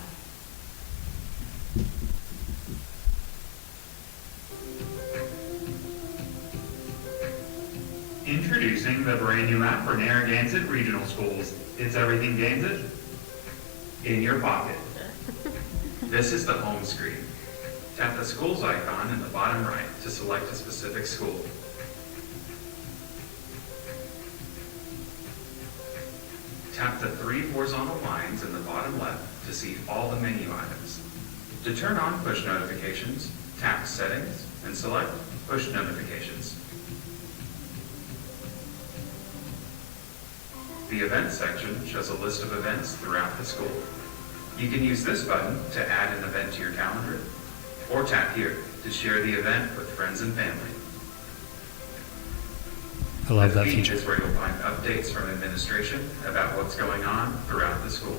Introducing the brand new app for Narragansett Regional Schools. It's everything Gansett in your pocket. This is the home screen. Tap the schools icon in the bottom right to select a specific school. Tap the 3 horizontal lines in the bottom left to see all the menu items. To turn on push notifications, tap Settings and select Push Notifications. The Events section shows a list of events throughout the school. You can use this button to add an event to your calendar, or tap here to share the event with friends and family. I love The that feed feature. is where you'll find updates from administration about what's going on throughout the school,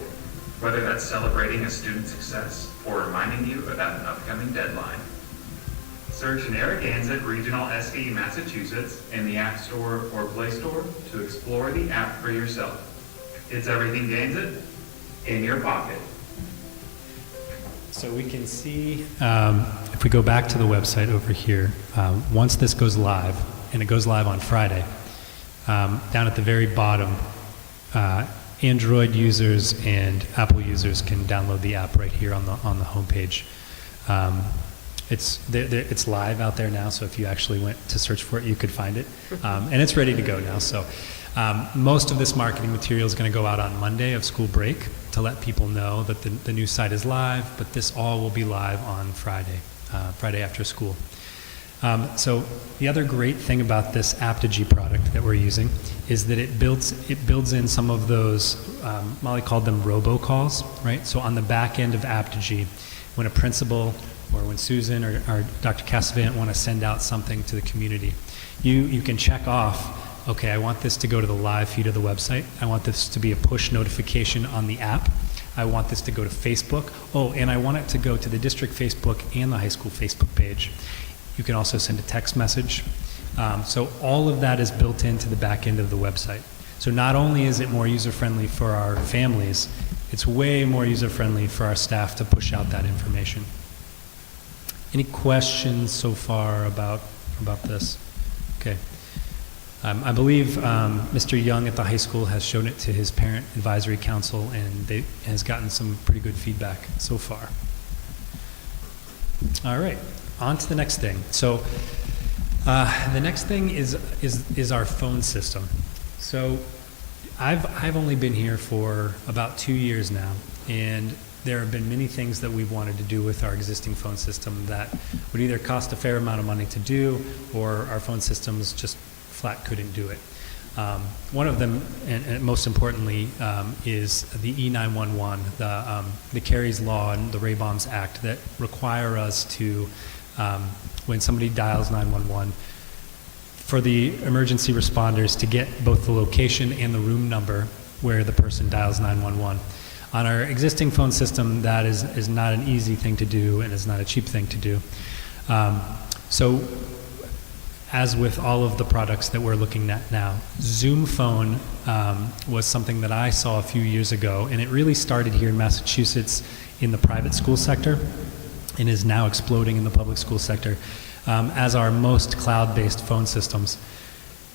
whether that's celebrating a student's success or reminding you about an upcoming deadline. Search Narragansett Regional SD Massachusetts in the App Store or Play Store to explore the app for yourself. It's everything Gansett in your pocket. So we can see, if we go back to the website over here, once this goes live, and it goes live on Friday, down at the very bottom, Android users and Apple users can download the app right here on the homepage. It's live out there now, so if you actually went to search for it, you could find it. And it's ready to go now. So most of this marketing material is going to go out on Monday of school break to let people know that the new site is live, but this all will be live on Friday, Friday after school. So the other great thing about this Apogee product that we're using is that it builds in some of those, Molly called them robocalls, right? So on the back end of Apogee, when a principal or when Susan or Dr. Cassavant want to send out something to the community, you can check off, okay, I want this to go to the live feed of the website. I want this to be a push notification on the app. I want this to go to Facebook. Oh, and I want it to go to the district Facebook and the high school Facebook page. You can also send a text message. So all of that is built into the back end of the website. So not only is it more user-friendly for our families, it's way more user-friendly for our staff to push out that information. Any questions so far about this? Okay. I believe Mr. Young at the high school has shown it to his parent advisory council, and they has gotten some pretty good feedback so far. All right, on to the next thing. So the next thing is our phone system. So I've only been here for about 2 years now, and there have been many things that we've wanted to do with our existing phone system that would either cost a fair amount of money to do, or our phone systems just flat couldn't do it. One of them, and most importantly, is the E911, the Carey's Law and the Ray-Bombs Act that require us to, when somebody dials 911, for the emergency responders to get both the location and the room number where the person dials 911. On our existing phone system, that is not an easy thing to do, and is not a cheap thing to do. So, as with all of the products that we're looking at now, Zoom Phone was something that I saw a few years ago, and it really started here in Massachusetts in the private school sector, and is now exploding in the public school sector as our most cloud-based phone systems.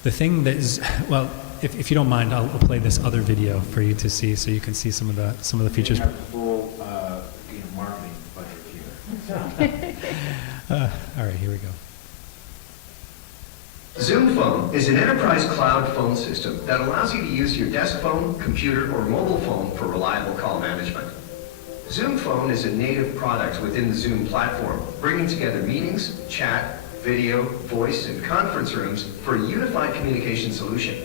The thing that is, well, if you don't mind, I'll play this other video for you to see, so you can see some of the features. We have full, marketing budget here. All right, here we go. Zoom Phone is an enterprise cloud phone system that allows you to use your desk phone, computer, or mobile phone for reliable call management. Zoom Phone is a native product within the Zoom platform, bringing together meetings, chat, video, voice, and conference rooms for a unified communication solution.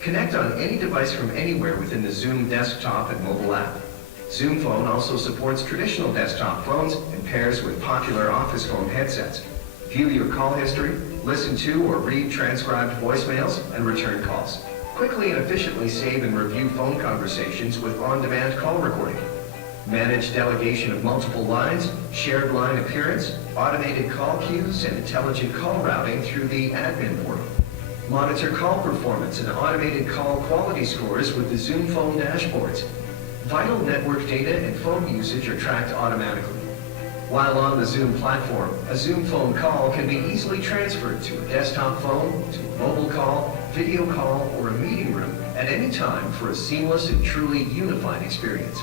Connect on any device from anywhere within the Zoom desktop and mobile app. Zoom Phone also supports traditional desktop phones and pairs with popular office phone headsets. View your call history, listen to or read transcribed voicemails, and return calls. Quickly and efficiently save and review phone conversations with on-demand call recording. Manage delegation of multiple lines, shared line appearance, automated call queues, and intelligent call routing through the admin portal. Monitor call performance and automated call quality scores with the Zoom Phone dashboards. Vital network data and phone usage are tracked automatically. While on the Zoom platform, a Zoom Phone call can be easily transferred to a desktop phone, to a mobile call, video call, or a meeting room at any time for a seamless and truly unified experience.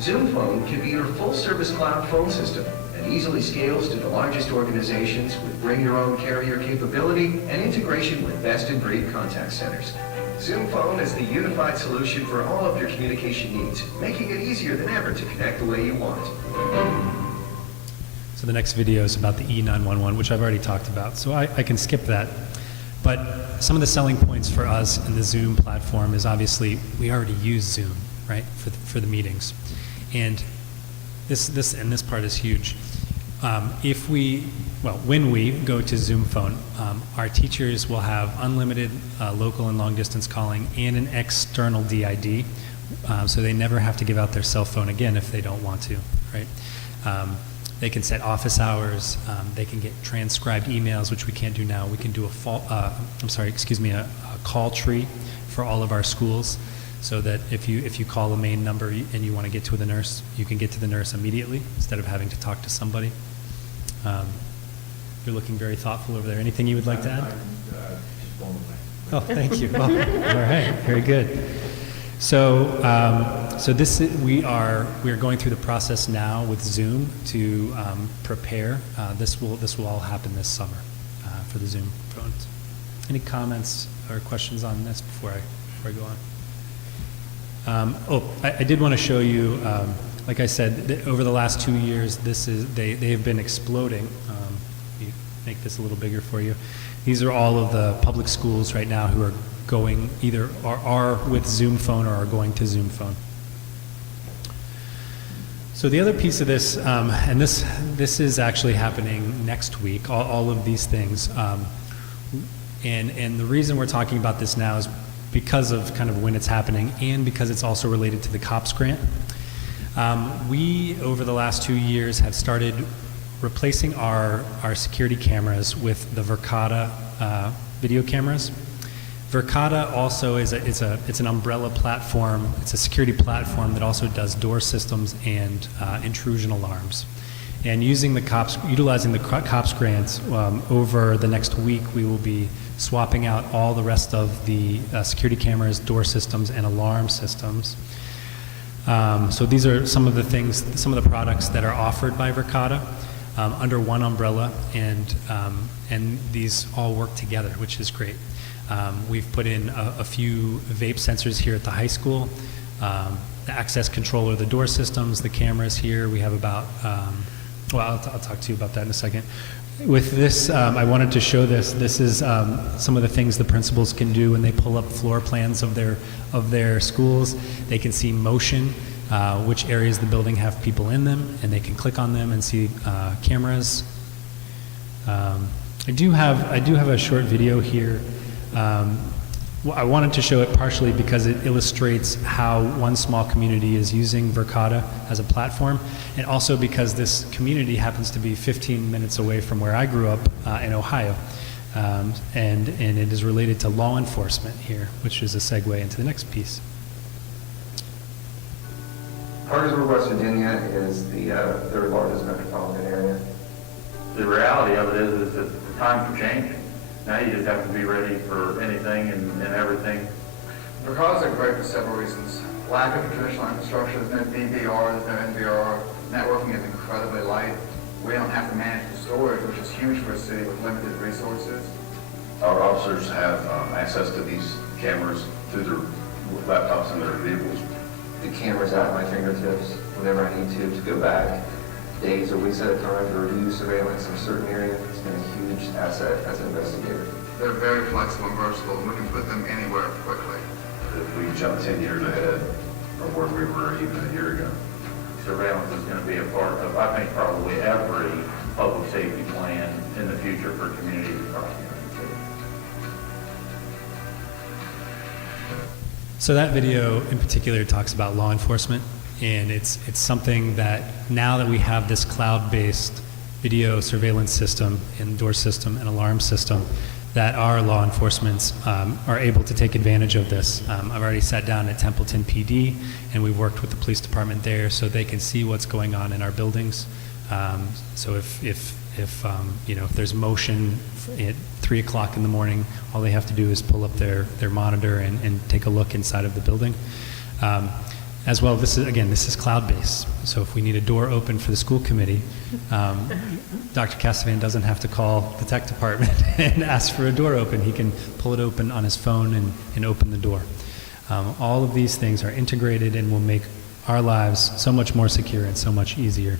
Zoom Phone can be your full-service cloud phone system and easily scales to the largest organizations with bring-your-own-carrier capability and integration with best-in-breed contact centers. Zoom Phone is the unified solution for all of your communication needs, making it easier than ever to connect the way you want. So the next video is about the E911, which I've already talked about, so I can skip that. But some of the selling points for us in the Zoom platform is obviously we already use Zoom, right, for the meetings. And this part is huge. When we go to Zoom Phone, our teachers will have unlimited local and long distance calling and an external DID, so they never have to give out their cell phone again if they don't want to, right? They can set office hours. They can get transcribed emails, which we can't do now. We can do a call tree for all of our schools, so that if you call the main number and you want to get to the nurse, you can get to the nurse immediately instead of having to talk to somebody. You're looking very thoughtful over there. Anything you would like to add? Oh, thank you. Well, all right, very good. So we are going through the process now with Zoom to prepare. This will all happen this summer for the Zoom phones. Any comments or questions on this before I go on? I did want to show you. Like I said, over the last 2 years, they have been exploding. Let me make this a little bigger for you. These are all of the public schools right now who are going either are with Zoom Phone or are going to Zoom Phone. So the other piece of this, and this is actually happening next week. All of these things, and the reason we're talking about this now is because of kind of when it's happening, and because it's also related to the COPS grant. We, over the last 2 years, have started replacing our security cameras with the Verkada video cameras. Verkada also is an umbrella platform. It's a security platform that also does door systems and intrusion alarms. And utilizing the COPS grants, over the next week, we will be swapping out all the rest of the security cameras, door systems, and alarm systems. So these are some of the products that are offered by Verkada under one umbrella, and these all work together, which is great. We've put in a few vape sensors here at the high school, the access controller, the door systems, the cameras here. We have about, I'll talk to you about that in a second. With this, I wanted to show this. This is some of the things the principals can do when they pull up floor plans of their schools. They can see motion, which areas of the building have people in them, and they can click on them and see cameras. I do have a short video here. I wanted to show it partially because it illustrates how one small community is using Verkada as a platform, and also because this community happens to be 15 minutes away from where I grew up in Ohio, and it is related to law enforcement here, which is a segue into the next piece. Cartersville, West Virginia is the third largest metropolitan area. The reality of it is that the time for change. Now you just have to be ready for anything and everything. Verkada's are great for several reasons. Lack of traditional infrastructure, there's no DVR, there's no NVR. Networking is incredibly light. We don't have to manage the storage, which is huge for a city with limited resources. Our officers have access to these cameras through their laptops and their vehicles. The camera's at my fingertips. whenever I need to go back days or weeks at a time to review surveillance in certain areas. It's been a huge asset as an investigator. They're very flexible and versatile, and we can put them anywhere quickly. If we jump 10 years ahead of where we were even a year ago. Surveillance is going to be a part of, I think, probably every public safety plan in the future for communities across the United States. So that video in particular talks about law enforcement, and it's something that now that we have this cloud-based video surveillance system and door system and alarm system, that our law enforcement are able to take advantage of this. I've already sat down at Templeton PD, and we've worked with the police department there so they can see what's going on in our buildings. So if there's motion at 3 o'clock in the morning, all they have to do is pull up their monitor and take a look inside of the building. As well, this is cloud-based. So if we need a door open for the school committee, Dr. Casavan doesn't have to call the tech department and ask for a door open. He can pull it open on his phone and open the door. All of these things are integrated and will make our lives so much more secure and so much easier.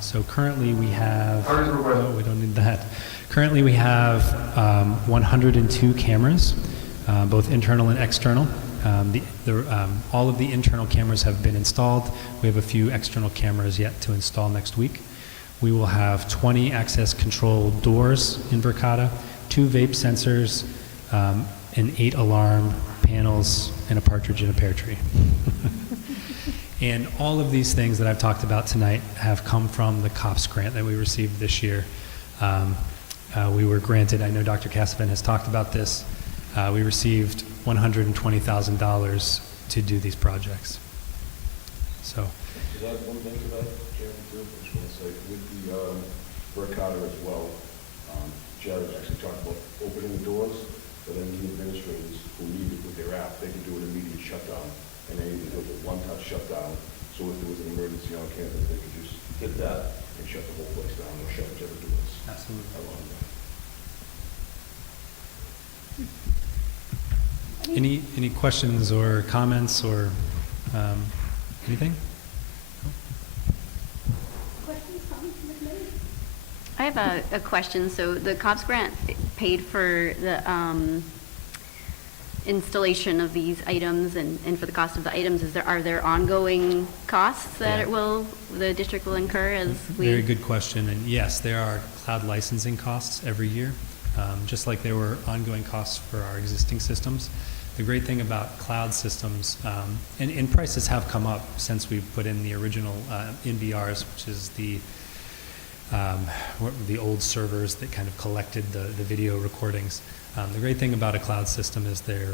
So currently we have, oh, we don't need that. Currently we have 102 cameras, both internal and external. All of the internal cameras have been installed. We have a few external cameras yet to install next week. We will have 20 access control doors in Verkada, 2 vape sensors, and 8 alarm panels, and a partridge in a pear tree. And all of these things that I've talked about tonight have come from the COPS grant that we received this year. We were granted, I know Dr. Casavan has talked about this, we received $120,000 to do these projects. So. Is that one thing to that, Jeremy, too? I just want to say, with the Verkada as well, Jared actually talked about opening the doors, but then the administrators who need it with their app, they can do an immediate shutdown, and they can do a one-touch shutdown. So if there was an emergency on campus, they could just hit that and shut the whole place down, or shut whichever doors. Absolutely. I love that. Any questions or comments or anything? Questions, comments from the committee? I have a question. So the COPS grant paid for the installation of these items and for the cost of the items. Are there ongoing costs that the district will incur as we? Very good question. And yes, there are cloud licensing costs every year, just like there were ongoing costs for our existing systems. The great thing about cloud systems, and prices have come up since we put in the original NBRs, which is the old servers that kind of collected the video recordings. The great thing about a cloud system is they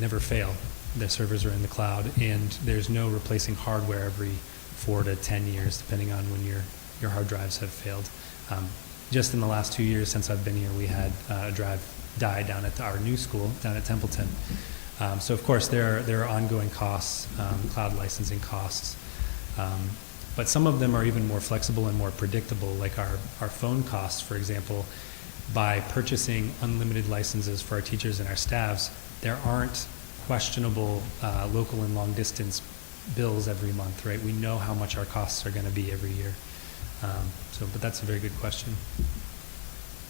never fail. Their servers are in the cloud, and there's no replacing hardware every 4 to 10 years, depending on when your hard drives have failed. Just in the last 2 years since I've been here, we had a drive die down at our new school, down at Templeton. So of course there are ongoing costs, cloud licensing costs. But some of them are even more flexible and more predictable, like our phone costs, for example. By purchasing unlimited licenses for our teachers and our staffs, there aren't questionable local and long distance bills every month, right? We know how much our costs are going to be every year. But that's a very good question.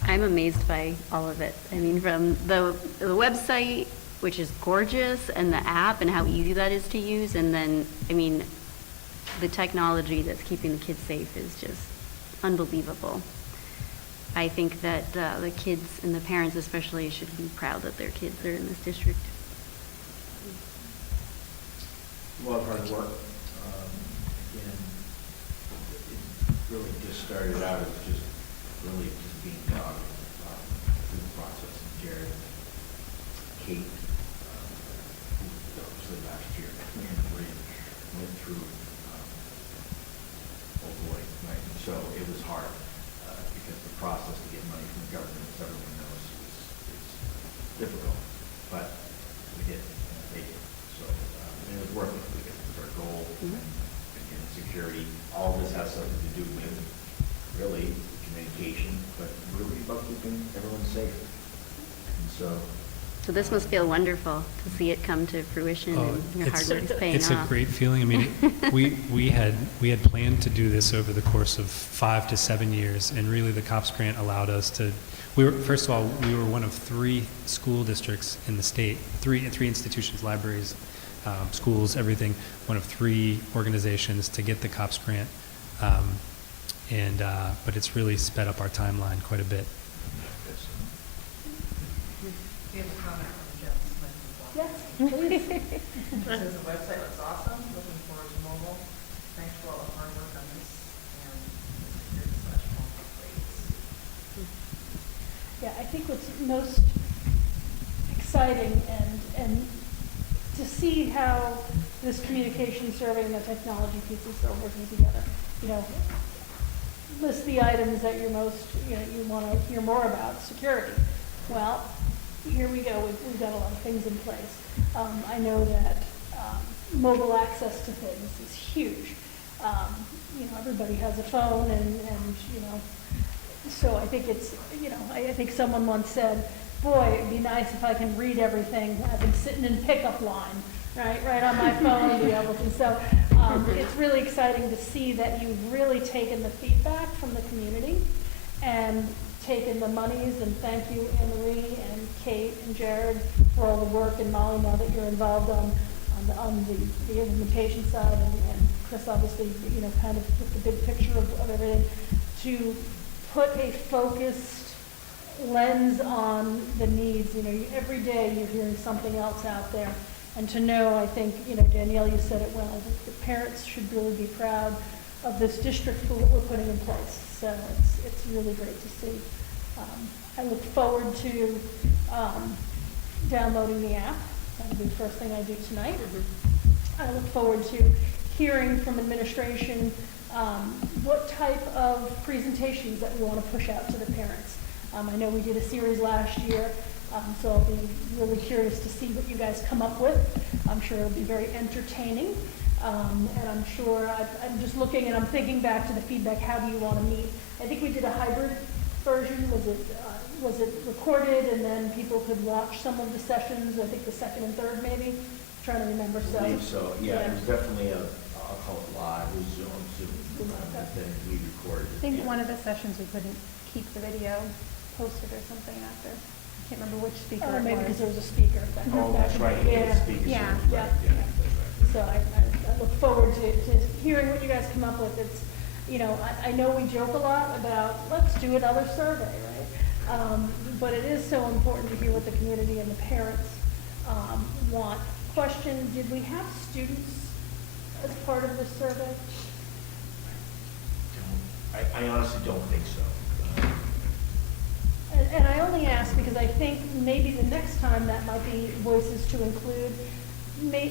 I'm amazed by all of it. I mean, from the website, which is gorgeous, and the app and how easy that is to use, and then, I mean, the technology that's keeping the kids safe is just unbelievable. I think that the kids and the parents especially should be proud that their kids are in this district. A lot of hard work. And it really just started out as just really just being proud through the process. Jared, Kate, who obviously last year, and Marie went through, oh boy, right? So it was hard because the process to get money from the government, as everyone knows, is difficult. But we did, they did. So and it was worth it because it was our goal. And again, security, all this has something to do with really communication, but really about keeping everyone safe. And so So this must feel wonderful to see it come to fruition and your hard work is paying off. It's a great feeling. I mean, we had planned to do this over the course of 5 to 7 years, and really the COPS grant allowed us to. First of all, we were one of 3 school districts in the state, three institutions, libraries, schools, everything. One of 3 organizations to get the COPS grant, but it's really sped up our timeline quite a bit. We have a comment from Jen Smith as well. Yes, please. She says the website looks awesome, looking forward to mobile. Thanks for all the hard work on this and security/mobile grades. Yeah, I think what's most exciting and to see how this communication survey and the technology pieces are working together. You know, list the items that you're most, you want to hear more about. Security. Well, here we go. We've got a lot of things in place. I know that mobile access to things is huge. Everybody has a phone, and so I think it's, I think someone once said, boy, it'd be nice if I can read everything. I've been sitting in pickup line, right on my phone and be able to. So it's really exciting to see that you've really taken the feedback from the community and taken the monies, and thank you, Anne-Marie and Kate and Jared for all the work, and Molly, now that you're involved on the implementation side, and Chris obviously, kind of with the big picture of everything, to put a focused lens on the needs. Every day you're hearing something else out there, and to know, I think, Danielle, you said it well, the parents should really be proud of this district for what we're putting in place. So it's really great to see. I look forward to downloading the app. That'll be the first thing I do tonight. I look forward to hearing from administration what type of presentations that we want to push out to the parents. I know we did a series last year, so I'll be really curious to see what you guys come up with. I'm sure it'll be very entertaining. And I'm sure, I'm just looking and I'm thinking back to the feedback, how do you want to meet? I think we did a hybrid version. Was it recorded and then people could watch some of the sessions? I think the second and third maybe? I'm trying to remember. I believe so. Yeah, it was definitely I'll call it live, it was Zoom, that we recorded. I think one of the sessions we couldn't keep the video posted or something after. I can't remember which speaker it was. Maybe because there was a speaker. Oh, that's right. Yeah. Yeah. Yeah. So I look forward to hearing what you guys come up with. It's, I know we joke a lot about, let's do another survey, right? But it is so important to hear what the community and the parents want. Question, did we have students as part of this survey? I honestly don't think so. And I only ask because I think maybe the next time that might be voices to include,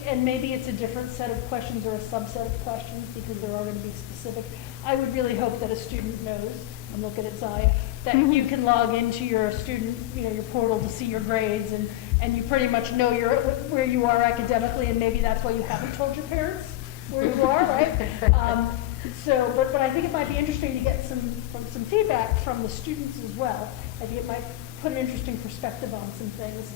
and maybe it's a different set of questions or a subset of questions because they're all going to be specific. I would really hope that a student knows, and look at it, Zaya, that you can log into your student, your portal to see your grades, and you pretty much know where you are academically, and maybe that's why you haven't told your parents where you are, right? But I think it might be interesting to get some feedback from the students as well. I think it might put an interesting perspective on some things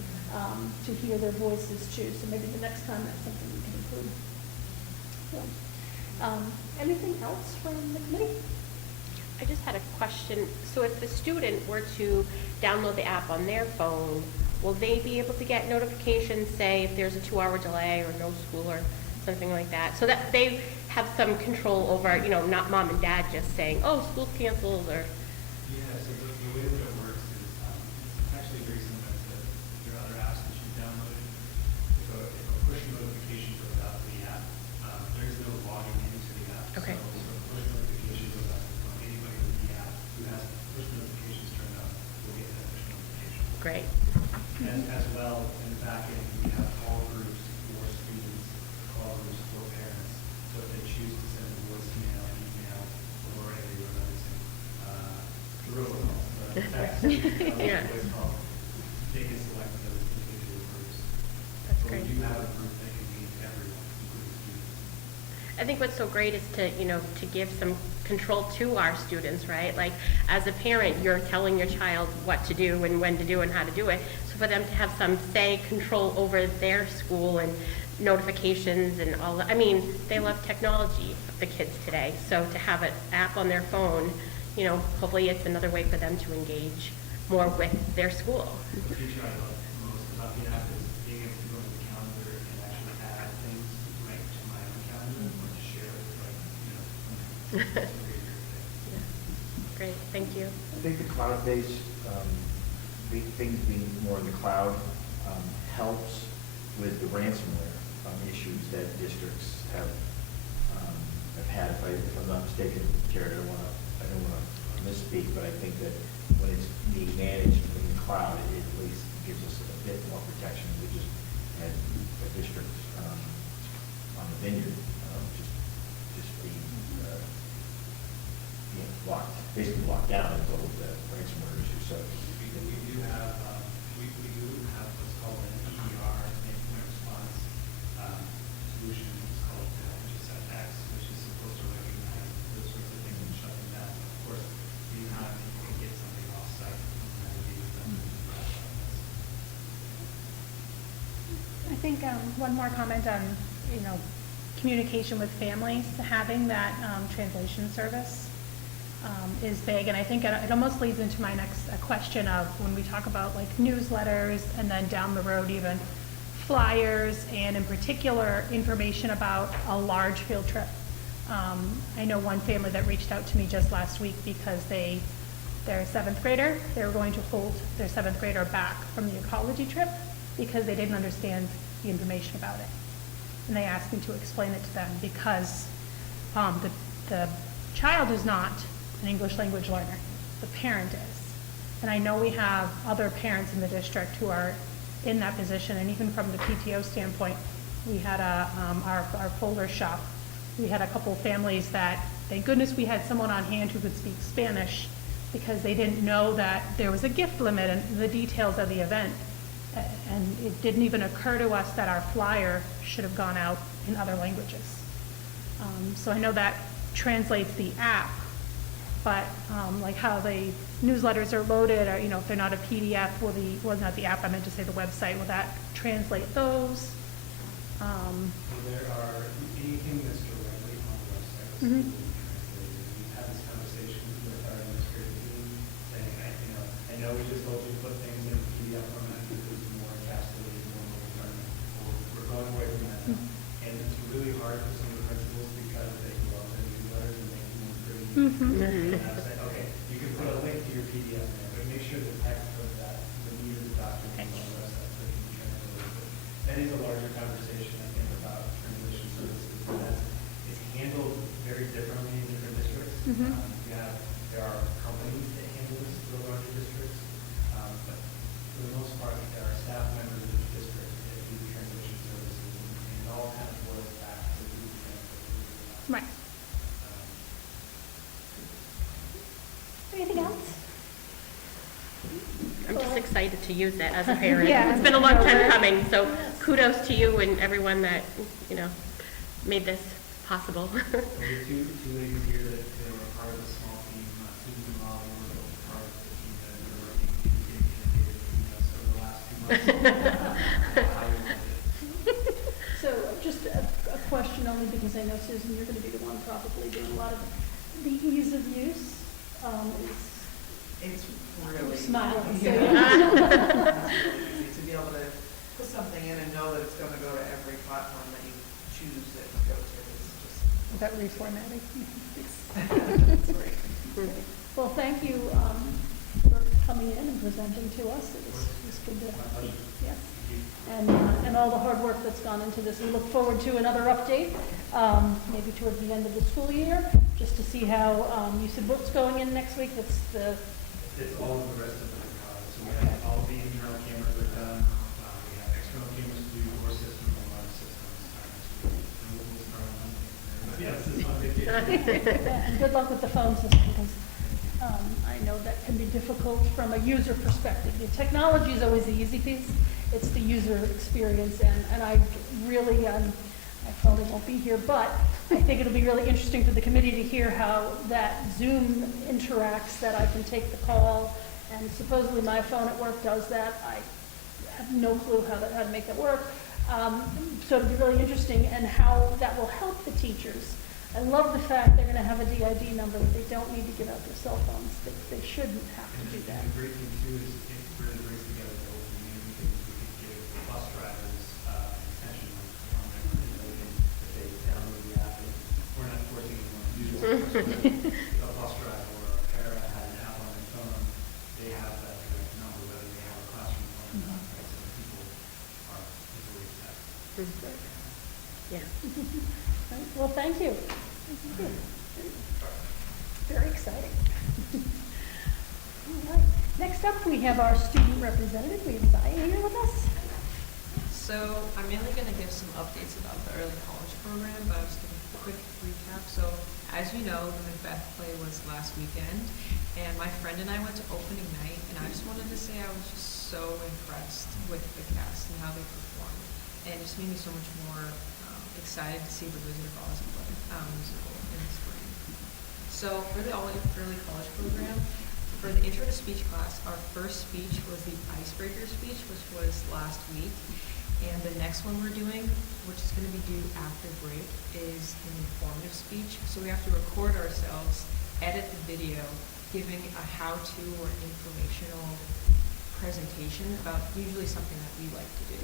to hear their voices too. So maybe the next time that's something we can include. So, anything else from the committee? I just had a question. So if the student were to download the app on their phone, will they be able to get notifications, say if there's a 2-hour delay or no school or something like that, so that they have some control over, not mom and dad just saying, oh, school's canceled or... Yeah, so the way that it works is it's actually very similar to your other apps that you've downloaded. If a push notification goes out to the app, there's no logging into the app. Okay. So if a push notification goes out to anybody with the app who has push notifications turned on will get that push notification. Great. And as well, in the back end, we have call groups for students, call groups for parents. So if they choose to send a voicemail, an email, or a robocall, text, Yeah. voice call, they can select those individual groups. That's But great. we do have a group that can meet everyone, including students. I think what's so great is to, to give some control to our students, right? Like, as a parent, you're telling your child what to do and when to do and how to do it. So for them to have some say, control over their school and notifications and all that, I mean, they love technology, the kids today. So to have an app on their phone, you know, hopefully it's another way for them to engage more with their school. The feature I love most about the app is being able to go to the calendar and actually add things to my own calendar or to share with, like, you know, it's a really great thing. Great, thank you. I think the cloud-based, things being more in the cloud, helps with the ransomware issues that districts have had. If I'm not mistaken, Jared, I don't want to misspeak, but I think that when it's being managed in the cloud, it at least gives us a bit more protection. We just had a district on the Vineyard just being basically locked down until the ransomware issue. So We do have what's called an EDR, incident response solution. It's called HSFX, which is supposed to recognize those sorts of things and shut them down. Of course, anytime you can get something off-site, that would be I think one more comment on, communication with families, having that translation service is big, and I think it almost leads into my next question of when we talk about like newsletters and then down the road even flyers and in particular information about a large field trip. I know one family that reached out to me just last week because their seventh grader, they were going to hold their seventh grader back from the ecology trip because they didn't understand the information about it. And they asked me to explain it to them because the child is not an English language learner. The parent is. And I know we have other parents in the district who are in that position, and even from the PTO standpoint, we had our folder shop. We had a couple families that, thank goodness we had someone on hand who could speak Spanish because they didn't know that there was a gift limit and the details of the event. And it didn't even occur to us that our flyer should have gone out in other languages. So I know that translates the app, but like how the newsletters are loaded, or if they're not a PDF, not the app, I meant to say the website, will that translate those? So there are anything that's directly on the website. Mhm. We've had this conversation with our administrative team saying, I know we just told you to put things in PDF format because it's more encapsulated, more mobile learning. We're going away from that now. And it's really hard for some of the principals because they love their newsletters and make them pretty. And I was like, okay, you can put a link to your PDF there, but make sure the text of that, the meat of the document is on the website so you can translate it. That is a larger conversation, I think, about translation services. And it's handled very differently in different districts. There are companies that handle this for the larger districts, but for the most part, there are staff members of the district that do translation services, and it all kind of boils back to who translates. Right. Anything else? I'm just excited to use it as a parent. Yeah. It's been a long time coming, so kudos to you and everyone that, made this possible. There were two ladies here that they were part of a small team, Susan and Molly were both part of the team that were working over the last 2 months. How you liked it. So just a question only because I know, Susan, you're going to be the one probably doing a lot of the ease of use. It's really. Smiling. So, It's really easy to be able to put something in and know that it's going to go to every platform that you choose that you go to. It's just. Is that reformatting? It's great. Great. Well, thank you for coming in and presenting to us. It was good to, yeah. And all the hard work that's gone into this. We look forward to another update, maybe towards the end of the school year, just to see how, you said what's going in next week. It's all of the rest of the products. So we have all the internal cameras are done. We have external cameras to do core system and live systems. And we'll start on Monday. Yes, it's Monday. Yeah, and good luck with the phone system, because I know that can be difficult from a user perspective. The technology is always the easy piece. It's the user experience, and I really I probably won't be here, but I think it'll be really interesting for the committee to hear how that Zoom interacts, that I can take the call, and supposedly my phone at work does that. I have no clue how to make that work. So it'll be really interesting, and how that will help the teachers. I love the fact they're going to have a DID number, that they don't need to give out their cell phones. They shouldn't have to do that. And the great thing too is it really brings together the whole community, because we could give the bus drivers attention on their, if they download the app, and we're not forcing anyone to use it. If a bus driver or a parent had an app on their phone, they have that direct number, whether they have a classroom phone or not, right? So people are easily accessible. Yeah. Right, well, thank you. Thank you. Very exciting. All right. Next up, we have our student representative. We have Zaya here with us. So I'm mainly going to give some updates about the early college program, but I'll just give a quick recap. So as you know, the Macbeth play was last weekend, and my friend and I went to opening night, and I just wanted to say I was just so impressed with the cast and how they performed. And it just made me so much more excited to see the Wizard of Oz musical in the spring. So for the early college program, for the intro to speech class, our first speech was the icebreaker speech, which was last week. And the next one we're doing, which is going to be due after break, is an informative speech. So we have to record ourselves, edit the video, giving a how-to or informational presentation about usually something that we like to do.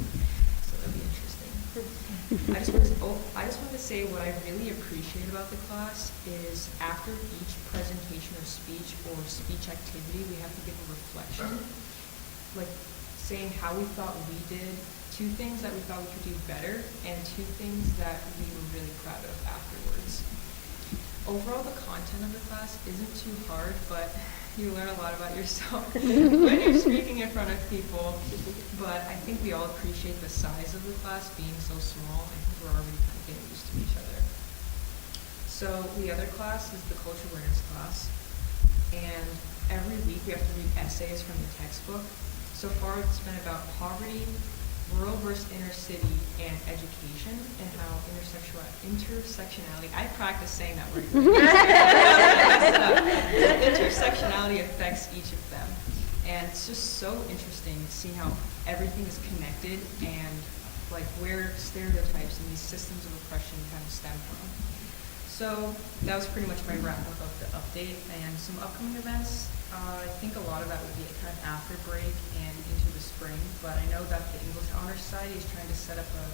So that'll be interesting. I just wanted to say what I really appreciate about the class is after each presentation or speech activity, we have to give a reflection, like saying how we thought we did, 2 things that we thought we could do better, and 2 things that we were really proud of afterwards. Overall, the content of the class isn't too hard, but you learn a lot about yourself when you're speaking in front of people. But I think we all appreciate the size of the class being so small. I think we're already kind of getting used to each other. So the other class is the culture awareness class. And every week we have to read essays from the textbook. So far it's been about poverty, rural versus inner city, and education, and how intersectionality, I practice saying that word. Intersectionality affects each of them. And it's just so interesting to see how everything is connected and like where stereotypes and these systems of oppression kind of stem from. So that was pretty much my wrap up of the update and some upcoming events. I think a lot of that will be kind of after break and into the spring, but I know that the English Honor Society is trying to set up a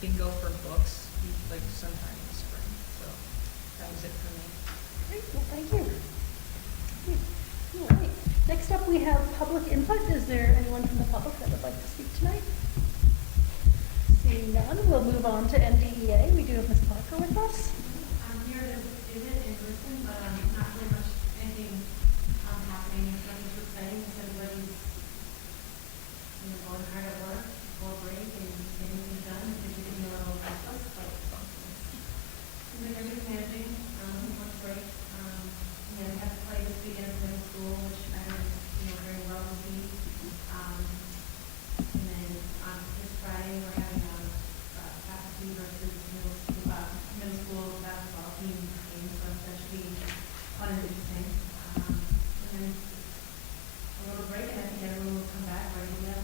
bingo for books like sometime in the spring. So that was it for me. Great, well, thank you. All right. Next up, we have public input. Is there anyone from the public that would like to speak tonight? Seeing none, we'll move on to NDEA. We do have Ms. Parker with us. I'm here to visit in person, but not really much anything happening. It's nothing too exciting because everybody's going hard at work before break and getting things done. It's getting a little restless, but everybody's managing before break. We have to play this weekend in middle school, which I know very well with me. And then on this Friday, we're having a faculty versus middle school basketball team game, so that should be fun and interesting. And then a little break, and I think everyone will come back ready to go.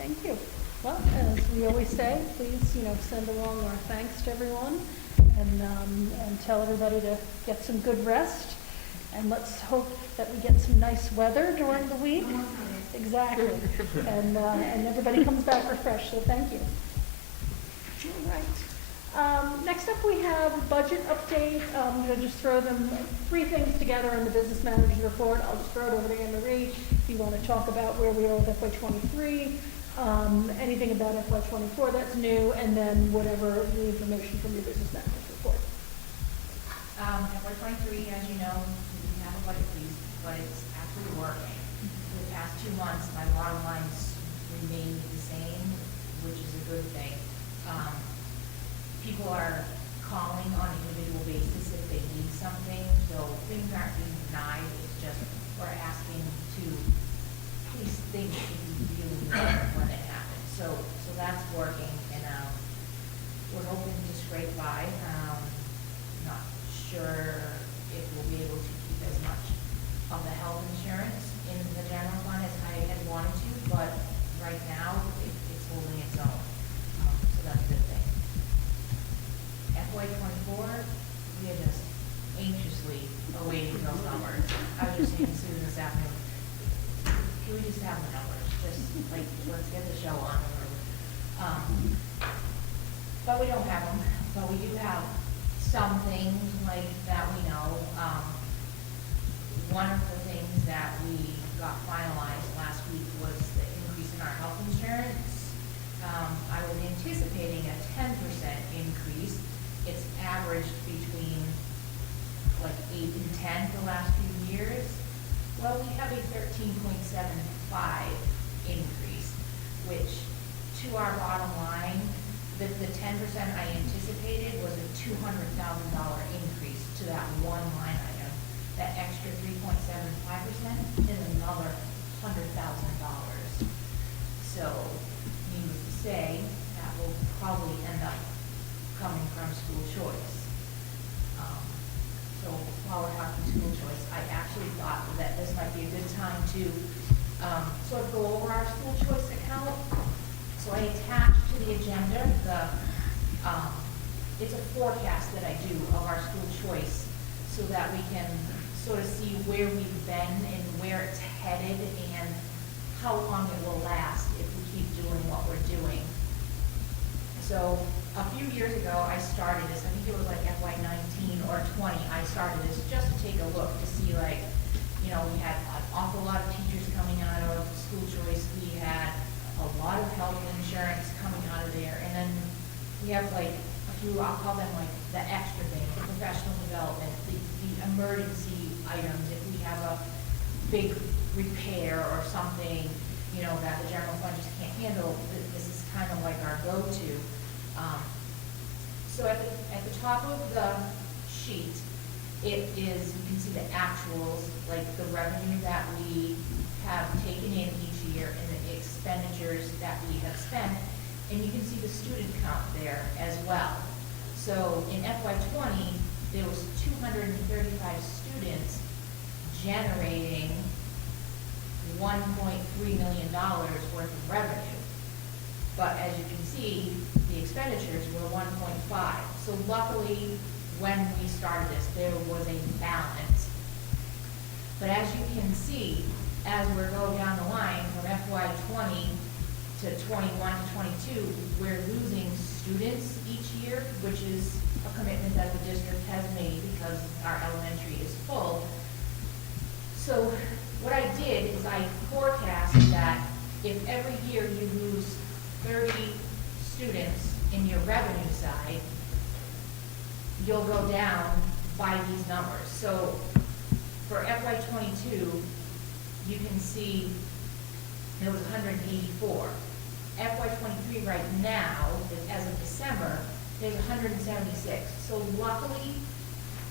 Thank you. Well, as we always say, please, send along our thanks to everyone, and tell everybody to get some good rest. And let's hope that we get some nice weather during the week. Exactly. And everybody comes back refreshed, so thank you. All right. Next up, we have a budget update. I'm going to just throw them 3 things together in the business manager's report. I'll just throw it over to Anne Marie if you want to talk about where we are with FY23, anything about FY24 that's new, and then whatever the information from your business manager's report. FY23, as you know, we have a budget freeze, but it's actually working. For the past 2 months, my bottom lines remained the same, which is a good thing. People are calling on an individual basis if they need something, so things aren't being denied. It's just we're asking to please think if you really need it when it happens. So that's working, and we're was just saying to Susan this afternoon, can we just have the numbers, just like, let's get the show on the road. But we don't have them, but we do have some things like that we know. One of the things that we got finalized last week was the increase in our health insurance. I was anticipating a 10% increase. It's averaged between like 8 and 10 the last few years. Well, we have a 13.75 increase, which to our bottom line, the 10% I anticipated was a $200,000 increase to that one line item. That extra 3.75% is another $100,000. So, needless to say, that will probably end up coming from school choice. So while we're talking school choice, I actually thought that this might be a good time to sort of go over our school choice account. So I attached to the agenda it's a forecast that I do of our school choice so that we can sort of see where we've been and where it's headed and how long it will last if we keep doing what we're doing. So a few years ago, I started this, I think it was like FY 19 or 20, I started this just to take a look to see like, you know, we had an awful lot of teachers coming out of school choice, we had a lot of health insurance coming out of there, and then we have like a few, I'll call them like the extra things, the professional development, the emergency items, if we have a big repair or something, you know, that the general fund just can't handle, this is kind of like our go-to. So at the top of the sheet, it is, you can see the actuals, like the revenue that we have taken in each year and the expenditures that we have spent, and you can see the student count there as well. So in FY 20, there was 235 students generating $1.3 million worth of revenue. But as you can see, the expenditures were 1.5. So luckily, when we started this, there was a balance. But as you can see, as we're going down the line from FY 20 to 21 to 22, we're losing students each year, which is a commitment that the district has made because our elementary is full. So what I did is I forecast that if every year you lose 30 students in your revenue side, you'll go down by these numbers. So for FY 22, you can see there was 184. FY 23 right now, as of December, there's 176. So luckily,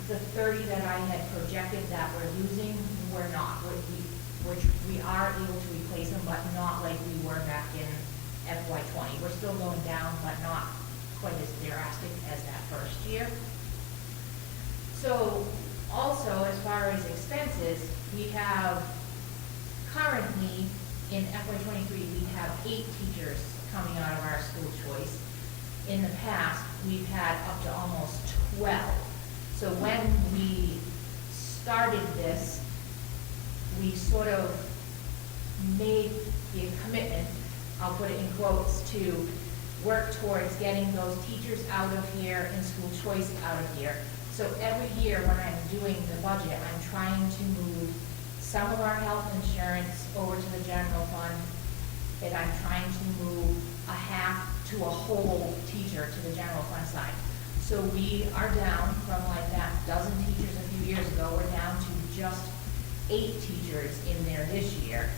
the 30 that I had projected that we're losing, we're not. We are able to replace them, but not like we were back in FY 20. We're still going down, but not quite as drastic as that first year. So also, as far as expenses, we have currently in FY 23, we have 8 teachers coming out of our school choice. In the past, we've had up to almost 12. So when we started this, we sort of made the commitment, I'll put it in quotes, to work towards getting those teachers out of here and school choice out of here. So every year when I'm doing the budget, I'm trying to move some of our health insurance over to the general fund, and I'm trying to move a half to a whole teacher to the general fund side. So we are down from like that dozen teachers a few years ago, we're down to just 8 teachers in there this year.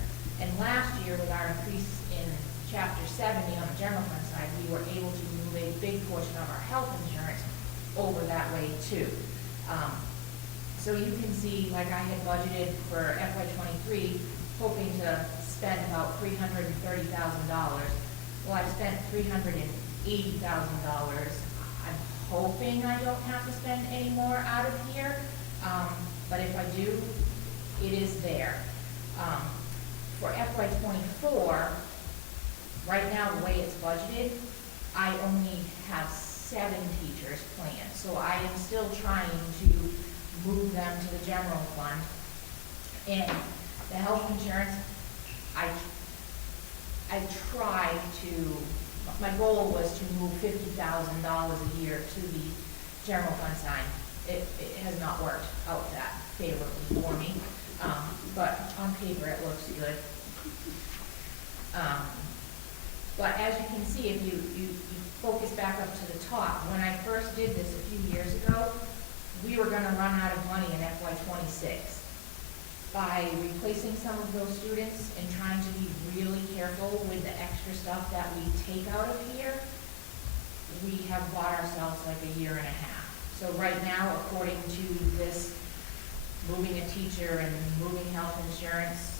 And last year, with our increase in Chapter 70 on the general fund side, we were able to move a big portion of our health insurance over that way too. So you can see, like I had budgeted for FY 23, hoping to spend about $330,000. Well, I've spent $380,000. I'm hoping I don't have to spend any more out of here, but if I do, it is there. For FY 24, right now the way it's budgeted, I only have 7 teachers planned, so I am still trying to move them to the general fund. And the health insurance, I tried to, my goal was to move $50,000 a year to the general fund sign. It has not worked out that favorably for me, but on paper it looks good. But as you can see, if you focus back up to the top, when I first did this a few years ago, we were gonna run out of money in FY '26. By replacing some of those students and trying to be really careful with the extra stuff that we take out of here, we have bought ourselves like a year and a half. So right now, according to this, moving a teacher and moving health insurance,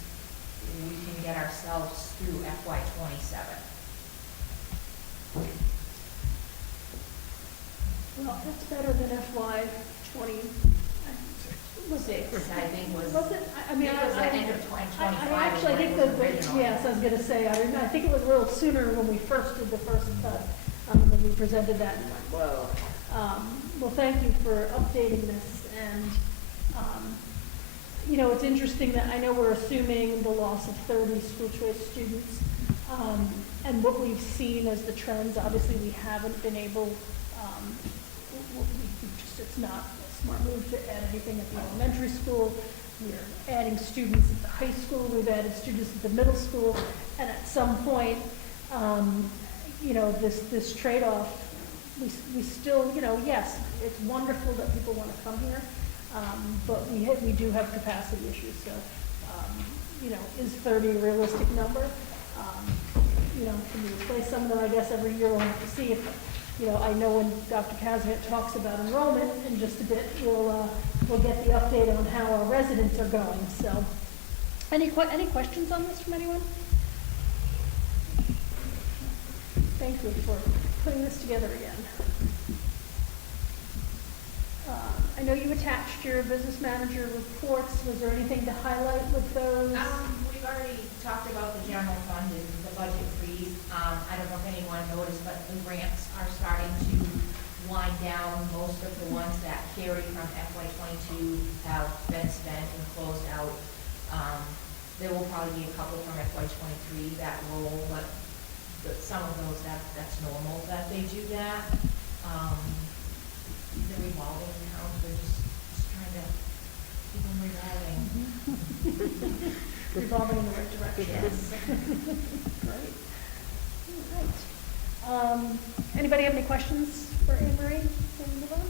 we can get ourselves through FY '27. Well, that's better than FY '20. Was it? I think was. Was it? I mean, it was the end of 2025. I actually think that, yes, I was gonna say, I think it was a little sooner when we first did the first cut, when we presented that, and went, whoa. Well, thank you for updating this, and, you know, it's interesting that I know we're assuming the loss of 30 school choice students, and what we've seen as the trends, obviously we haven't been able, it's not a smart move to add anything at the elementary school. We're adding students at the high school, we've added students at the middle school, and at some point, you know, this trade-off, we still, you know, yes, it's wonderful that people want to come here, but we do have capacity issues, so, you know, is 30 a realistic number? You know, can we replace some of them? I guess every year we'll have to see if, you know, I know when Dr. Kazmit talks about enrollment in just a bit, we'll get the update on how our residents are going. So, any questions on this from anyone? Thank you for putting this together again. I know you attached your business manager reports. Was there anything to highlight with those? We've already talked about the general fund and the budget freeze. I don't know if anyone noticed, but the grants are starting to wind down. Most of the ones that carry from FY '22 have been spent and closed out. There will probably be a couple from FY '23 that roll, but some of those that's normal that they do that. The revolving accounts, we're just trying to keep them revolving. Revolving in the right direction. Yes. Great. All right. Anybody have any questions for Anne Marie before we move on?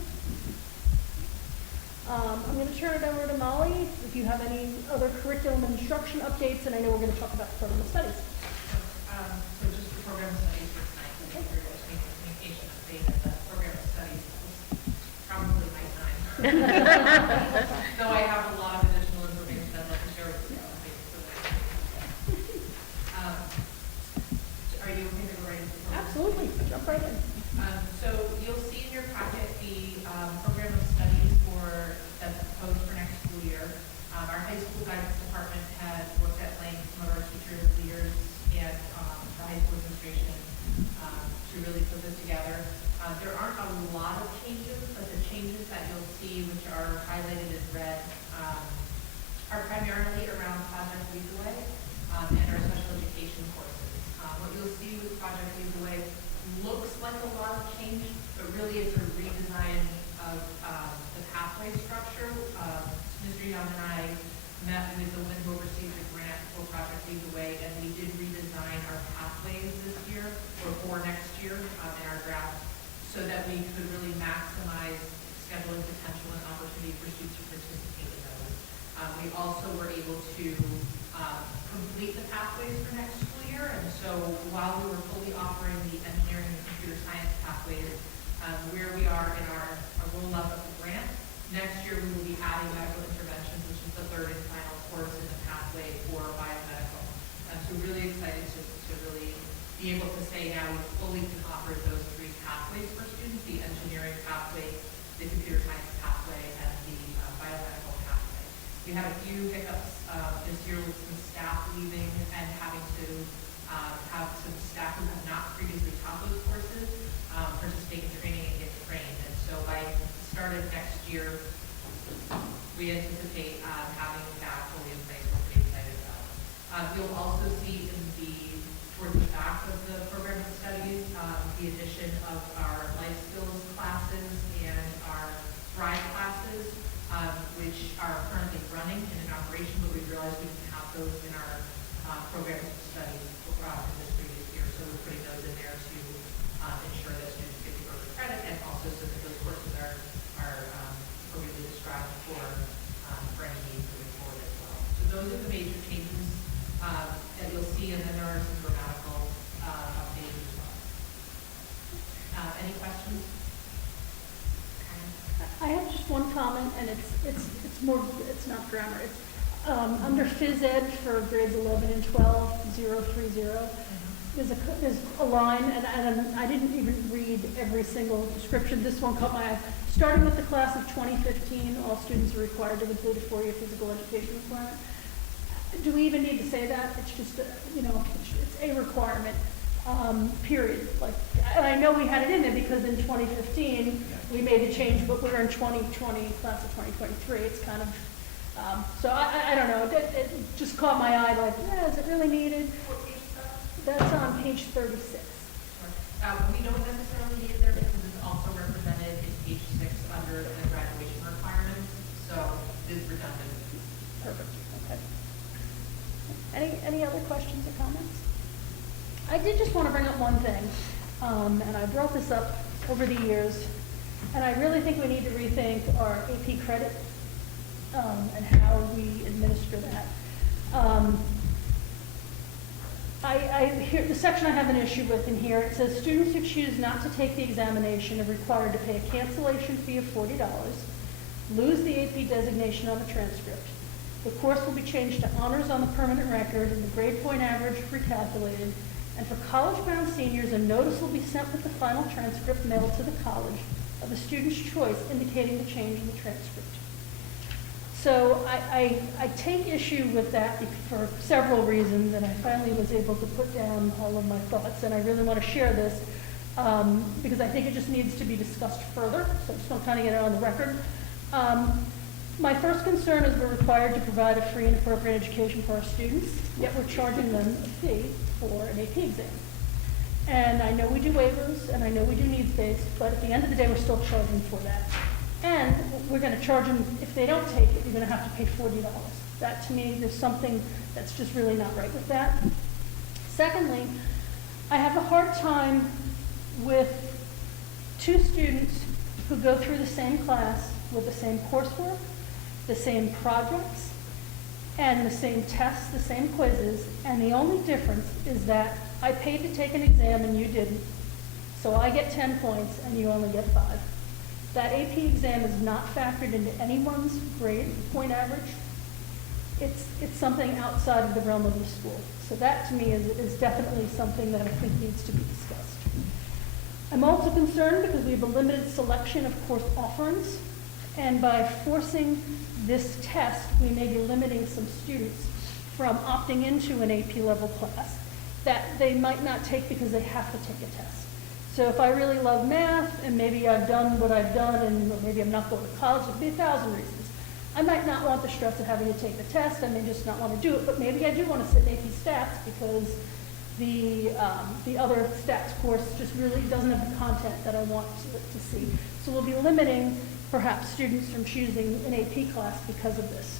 I'm going to turn it over to Molly if you have any other curriculum and instruction updates, and I know we're going to talk about the program of studies. So just the program of studies for tonight, we were going to make a communication update of the program of studies. That was probably my time. Though I have a lot of additional information I'd like to share with you. Are you okay to go right into the program? Absolutely. Jump right in. So you'll see in your packet the program of studies that's proposed for next school year. Our high school guidance department had worked at length, some of our teachers, leaders, and the high school administration to really put this together. There aren't a lot of changes, but the changes that you'll see, which are highlighted in red, are primarily around Project Lead the Way and our special education courses. What you'll see with Project Lead the Way looks like a lot of change, but really it's a redesign of the pathway structure. Mr. Young and I met with the woman who oversees the grant for Project Lead the Way, and we did redesign our pathways this year, or for next year in our draft, so that we could really maximize scheduling potential and opportunity for students to participate in those. We also were able to complete the pathways for next school year, and so while we were fully offering the engineering and computer science pathways, where we are in our roll-up of the grant, next year we will be adding medical interventions, which is the third and final course in the pathway for biomedical. So really excited to really be able to say now we fully can offer those three pathways for students, the engineering pathway, the computer science pathway, and the biomedical pathway. We had a few hiccups this year with some staff leaving and having to have some staff who have not previously taught those courses participate in training and get trained. And so by the start of next year, we anticipate having that fully in place. You'll also see towards the back of the program of studies, the addition of our life skills classes and our Thrive classes, which are currently running in an operation, but we realized we didn't have those in our program of studies in this previous year. So we're putting those in there to ensure that students get the early credit, and also so that those courses are appropriately described for any needs moving forward as well. So those are the major changes that you'll see, and then there are some grammatical updates as well. Any questions? I have just one comment, and it's not grammar. It's under phys ed for grades 11 and 12, 030. There's a line, and I didn't even read every single description. This one caught my eye. Starting with the class of 2015, all students are required to complete a 4-year physical education requirement. Do we even need to say that? It's just, it's a requirement, period. Like, and I know we had it in there because in 2015, we made the change, but we're in 2020, class of 2023. It's kind of, so I don't know. It just caught my eye, like, is it really needed? That's on page 36. We don't necessarily need it there because it's also represented in page 6 under the graduation requirements, so it is redundant. Perfect. Okay. Any other questions or comments? I did just want to bring up one thing, and I brought this up over the years, and I really think we need to rethink our AP credit and how we administer that. The section I have an issue with in here, it says students who choose not to take the examination are required to pay a cancellation fee of $40, lose the AP designation on the transcript. The course will be changed to honors on the permanent record and the grade point average recalculated. And for college-bound seniors, a notice will be sent with the final transcript mailed to the college of the student's choice indicating the change in the transcript. So I take issue with that for several reasons, and I finally was able to put down all of my thoughts, and I really want to share this because I think it just needs to be discussed further, so I just want to kind of get it on the record. My first concern is we're required to provide a free and appropriate education for our students, yet we're charging them a fee for an AP exam. And I know we do waivers, and I know we do needs-based, but at the end of the day, we're still charging for that. And we're going to charge them, if they don't take it, you're going to have to pay $40. That, to me, there's something that's just really not right with that. Secondly, I have a hard time with two students who go through the same class with the same coursework, the same projects, and the same tests, the same quizzes, and the only difference is that I paid to take an exam and you didn't. So I get 10 points and you only get 5. That AP exam is not factored into anyone's grade point average. It's something outside of the realm of the school. So that to me is definitely something that I think needs to be discussed. I'm also concerned because we have a limited selection of course offerings, and by forcing this test, we may be limiting some students from opting into an AP level class that they might not take because they have to take a test. So if I really love math, and maybe I've done what I've done, and maybe I'm not going to college, there'd be 1,000 reasons. I might not want the stress of having to take the test, I may just not want to do it, but maybe I do want to sit in AP Stats because the other Stats course just really doesn't have the content that I want to see. So we'll be limiting perhaps students from choosing an AP class because of this.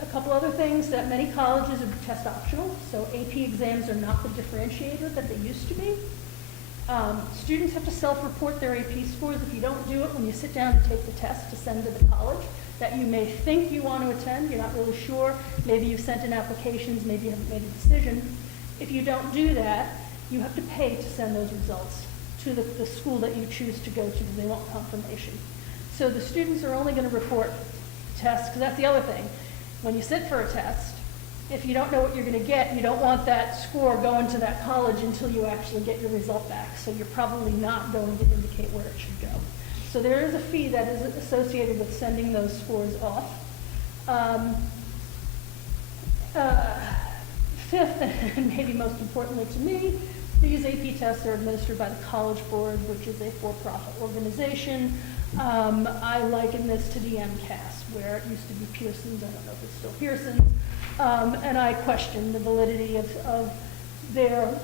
A couple other things, that many colleges are test optional, so AP exams are not the differentiator that they used to be. Students have to self-report their AP scores. If you don't do it when you sit down to take the test to send to the college that you may think you want to attend, you're not really sure, maybe you've sent in applications, maybe you haven't made a decision. If you don't do that, you have to pay to send those results to the school that you choose to go to because they want confirmation. So the students are only going to report tests, because that's the other thing. When you sit for a test, if you don't know what you're going to get, you don't want that score going to that college until you actually get your result back. So you're probably not going to indicate where it should go. So there is a fee that is associated with sending those scores off. Fifth, and maybe most importantly to me, these AP tests are administered by the College Board, which is a for-profit organization. I liken this to the MCAS, where it used to be Pearson's, I don't know if it's still Pearson's, and I question the validity of their,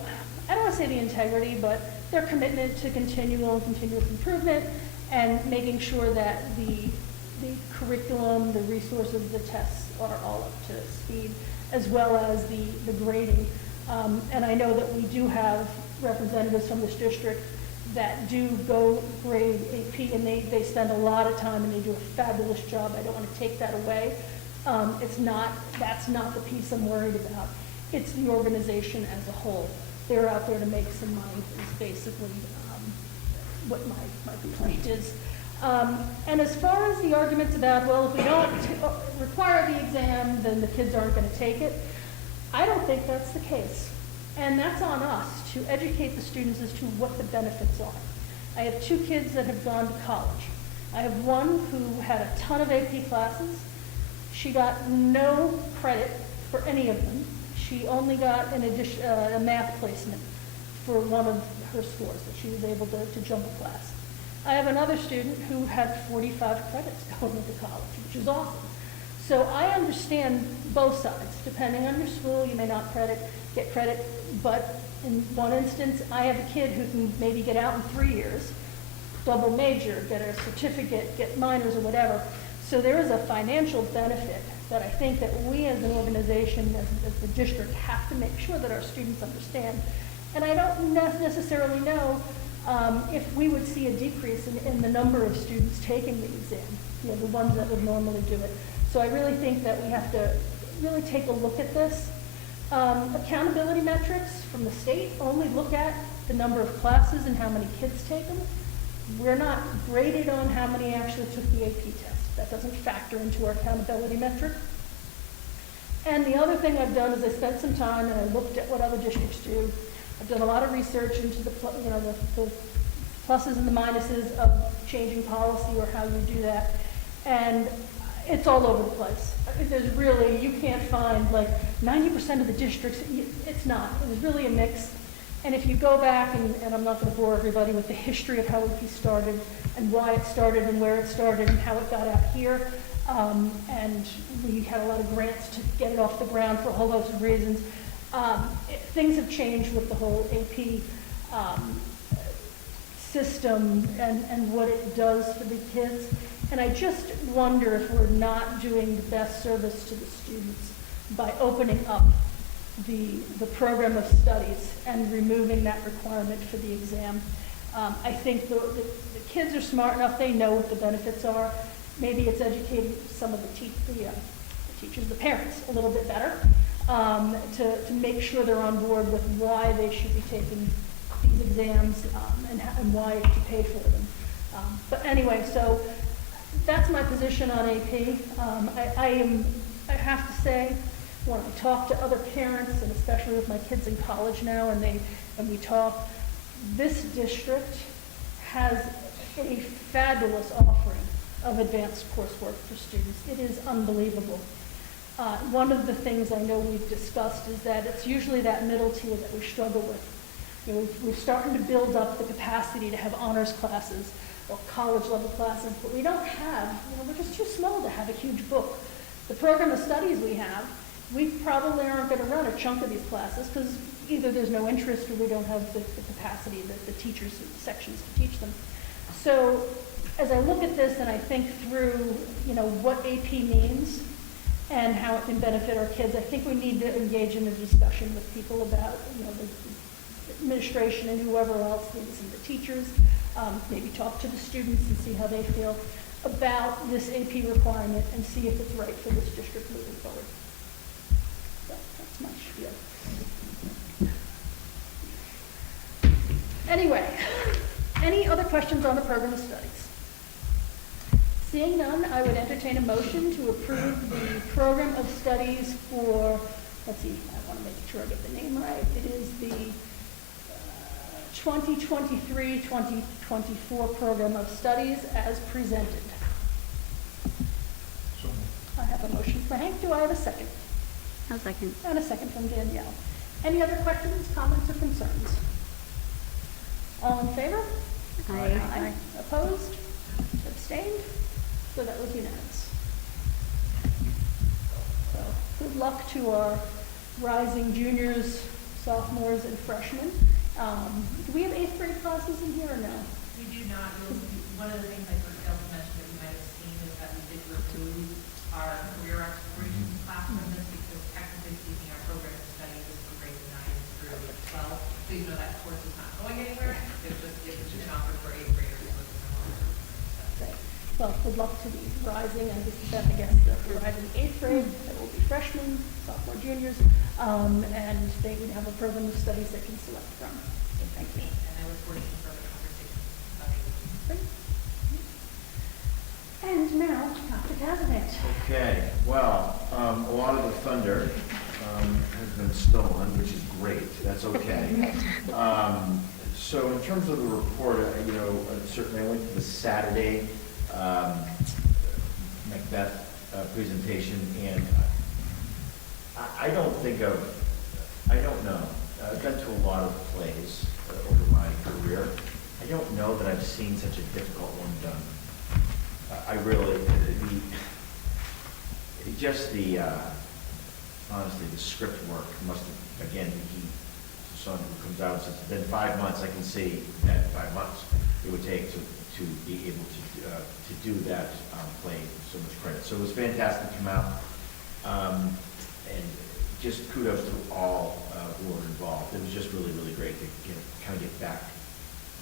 I don't want to say the integrity, but their commitment to continuous improvement and making sure that the curriculum, the resources, the tests are all up to speed, as well as the grading. And I know that we do have representatives from this district that do go grade AP, and they spend a lot of time and they do a fabulous job. I don't want to take that away. That's not the piece I'm worried about. It's the organization as a whole. They're out there to make some money is basically what my complaint is. And as far as the arguments about, well, if we don't require the exam, then the kids aren't going to take it, I don't think that's the case. And that's on us to educate the students as to what the benefits are. I have 2 kids that have gone to college. I have one who had a ton of AP classes. She got no credit for any of them. She only got a math placement for one of her scores, that she was able to jump a class. I have another student who had 45 credits going into college, which is awesome. So I understand both sides. Depending on your school, you may not get credit, but in one instance, I have a kid who can maybe get out in 3 years, double major, get a certificate, get minors or whatever. So there is a financial benefit that I think that we as an organization, as the district, have to make sure that our students understand. And I don't necessarily know if we would see a decrease in the number of students taking the exam, the ones that would normally do it. So I really think that we have to really take a look at this. Accountability metrics from the state only look at the number of classes and how many kids take them. We're not graded on how many actually took the AP test. That doesn't factor into our accountability metric. And the other thing I've done is I spent some time and I looked at what other districts do. I've done a lot of research into the pluses and the minuses of changing policy or how you do that. And it's all over the place. There's really, you can't find like 90% of the districts, it's not. It's really a mix. And if you go back, and I'm not going to bore everybody with the history of how AP started and why it started and where it started and how it got out here, and we had a lot of grants to get it off the ground for a whole host of reasons. Things have changed with the whole AP system and what it does for the kids. And I just wonder if we're not doing the best service to the students by opening up the program of studies and removing that requirement for the exam. I think the kids are smart enough, they know what the benefits are. Maybe it's educating some of the teachers, the parents, a little bit better to make sure they're on board with why they should be taking these exams and why to pay for them. But anyway, so that's my position on AP. I have to say, when I talk to other parents, and especially with my kids in college now, and we talk, this district has a fabulous offering of advanced coursework for students. It is unbelievable. One of the things I know we've discussed is that it's usually that middle tier that we struggle with. We're starting to build up the capacity to have honors classes or college level classes, but we don't have, we're just too small to have a huge book. The program of studies we have, we probably aren't going to run a chunk of these classes because either there's no interest or we don't have the capacity, the teachers sections to teach them. So as I look at this and I think through, what AP means and how it can benefit our kids, I think we need to engage in a discussion with people about, the administration and whoever else, maybe some of the teachers, maybe talk to the students and see how they feel about this AP requirement and see if it's right for this district moving forward. So that's my spiel. Anyway, any other questions on the program of studies? Seeing none, I would entertain a motion to approve the program of studies for, let's see, I want to make sure I get the name right. It is the 2023-2024 program of studies as presented. I have a motion for Hank. Do I have a second? I'll second. And a second from Danielle. Any other questions, comments, or concerns? All in favor? Aye. Opposed? Abstained? So that was unanimous. So good luck to our rising juniors, sophomores, and freshmen. Do we have 8th grade classes in here or no? We do not. One of the things I failed to mention that you might have seen is that we did remove our career exploration class from this because technically speaking, our program of study is for grades 9 through 12. So you know that course is not going anywhere. It's just offered for 8th graders. Okay. Well, good luck to the rising, and this is then, I guess, the rising 8th grade. That will be freshmen, sophomore, juniors, and they would have a program of studies they can select from. So thank you. And I look forward to further conversation about it. Great. And now, Dr. Cazanet. Okay, well, a lot of the thunder has been stolen, which is great. That's okay. So in terms of the report, certainly I went to the Saturday Macbeth presentation, and I don't know. I've been to a lot of plays over my career. I don't know that I've seen such a difficult one done. I really, honestly, the script work must have, again, someone who comes out and says, it's been 5 months, I can see that 5 months it would take to be able to do that play so much credit. So it was fantastic to come out, and just kudos to all who were involved. It was just really, really great to kind of get back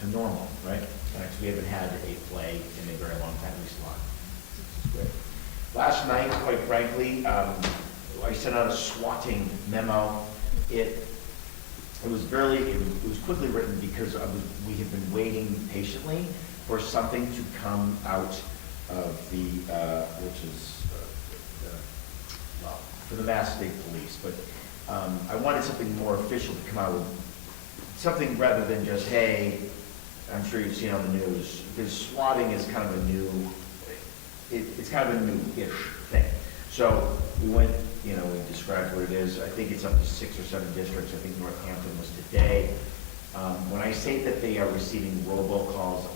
to normal, right? Because we haven't had a play in a very long time, at least a lot. This is great. Last night, quite frankly, I sent out a swatting memo. It was quickly written because we have been waiting patiently for something to come out of for the Mass State Police. But I wanted something more official to come out with, something rather than just, hey, I'm sure you've seen on the news, because swatting is kind of it's kind of a new-ish thing. So we went, we described what it is. I think it's up to 6 or 7 districts. I think Northampton was today. When I say that they are receiving robocalls,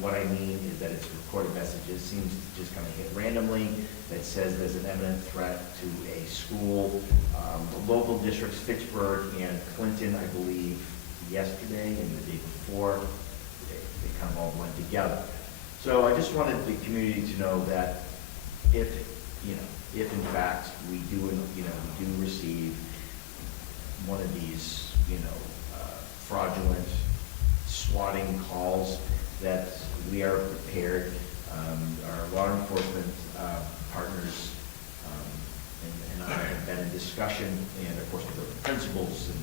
what I mean is that it's recorded messages, seems to just kind of hit randomly, that says there's an imminent threat to a school. The local districts, Fitchburg and Clinton, I believe, yesterday and the day before, they kind of all went together. So I just wanted the community to know that if in fact we do receive one of these, fraudulent swatting calls, that we are prepared. Our law enforcement partners and I have been in discussion, and of course the principals and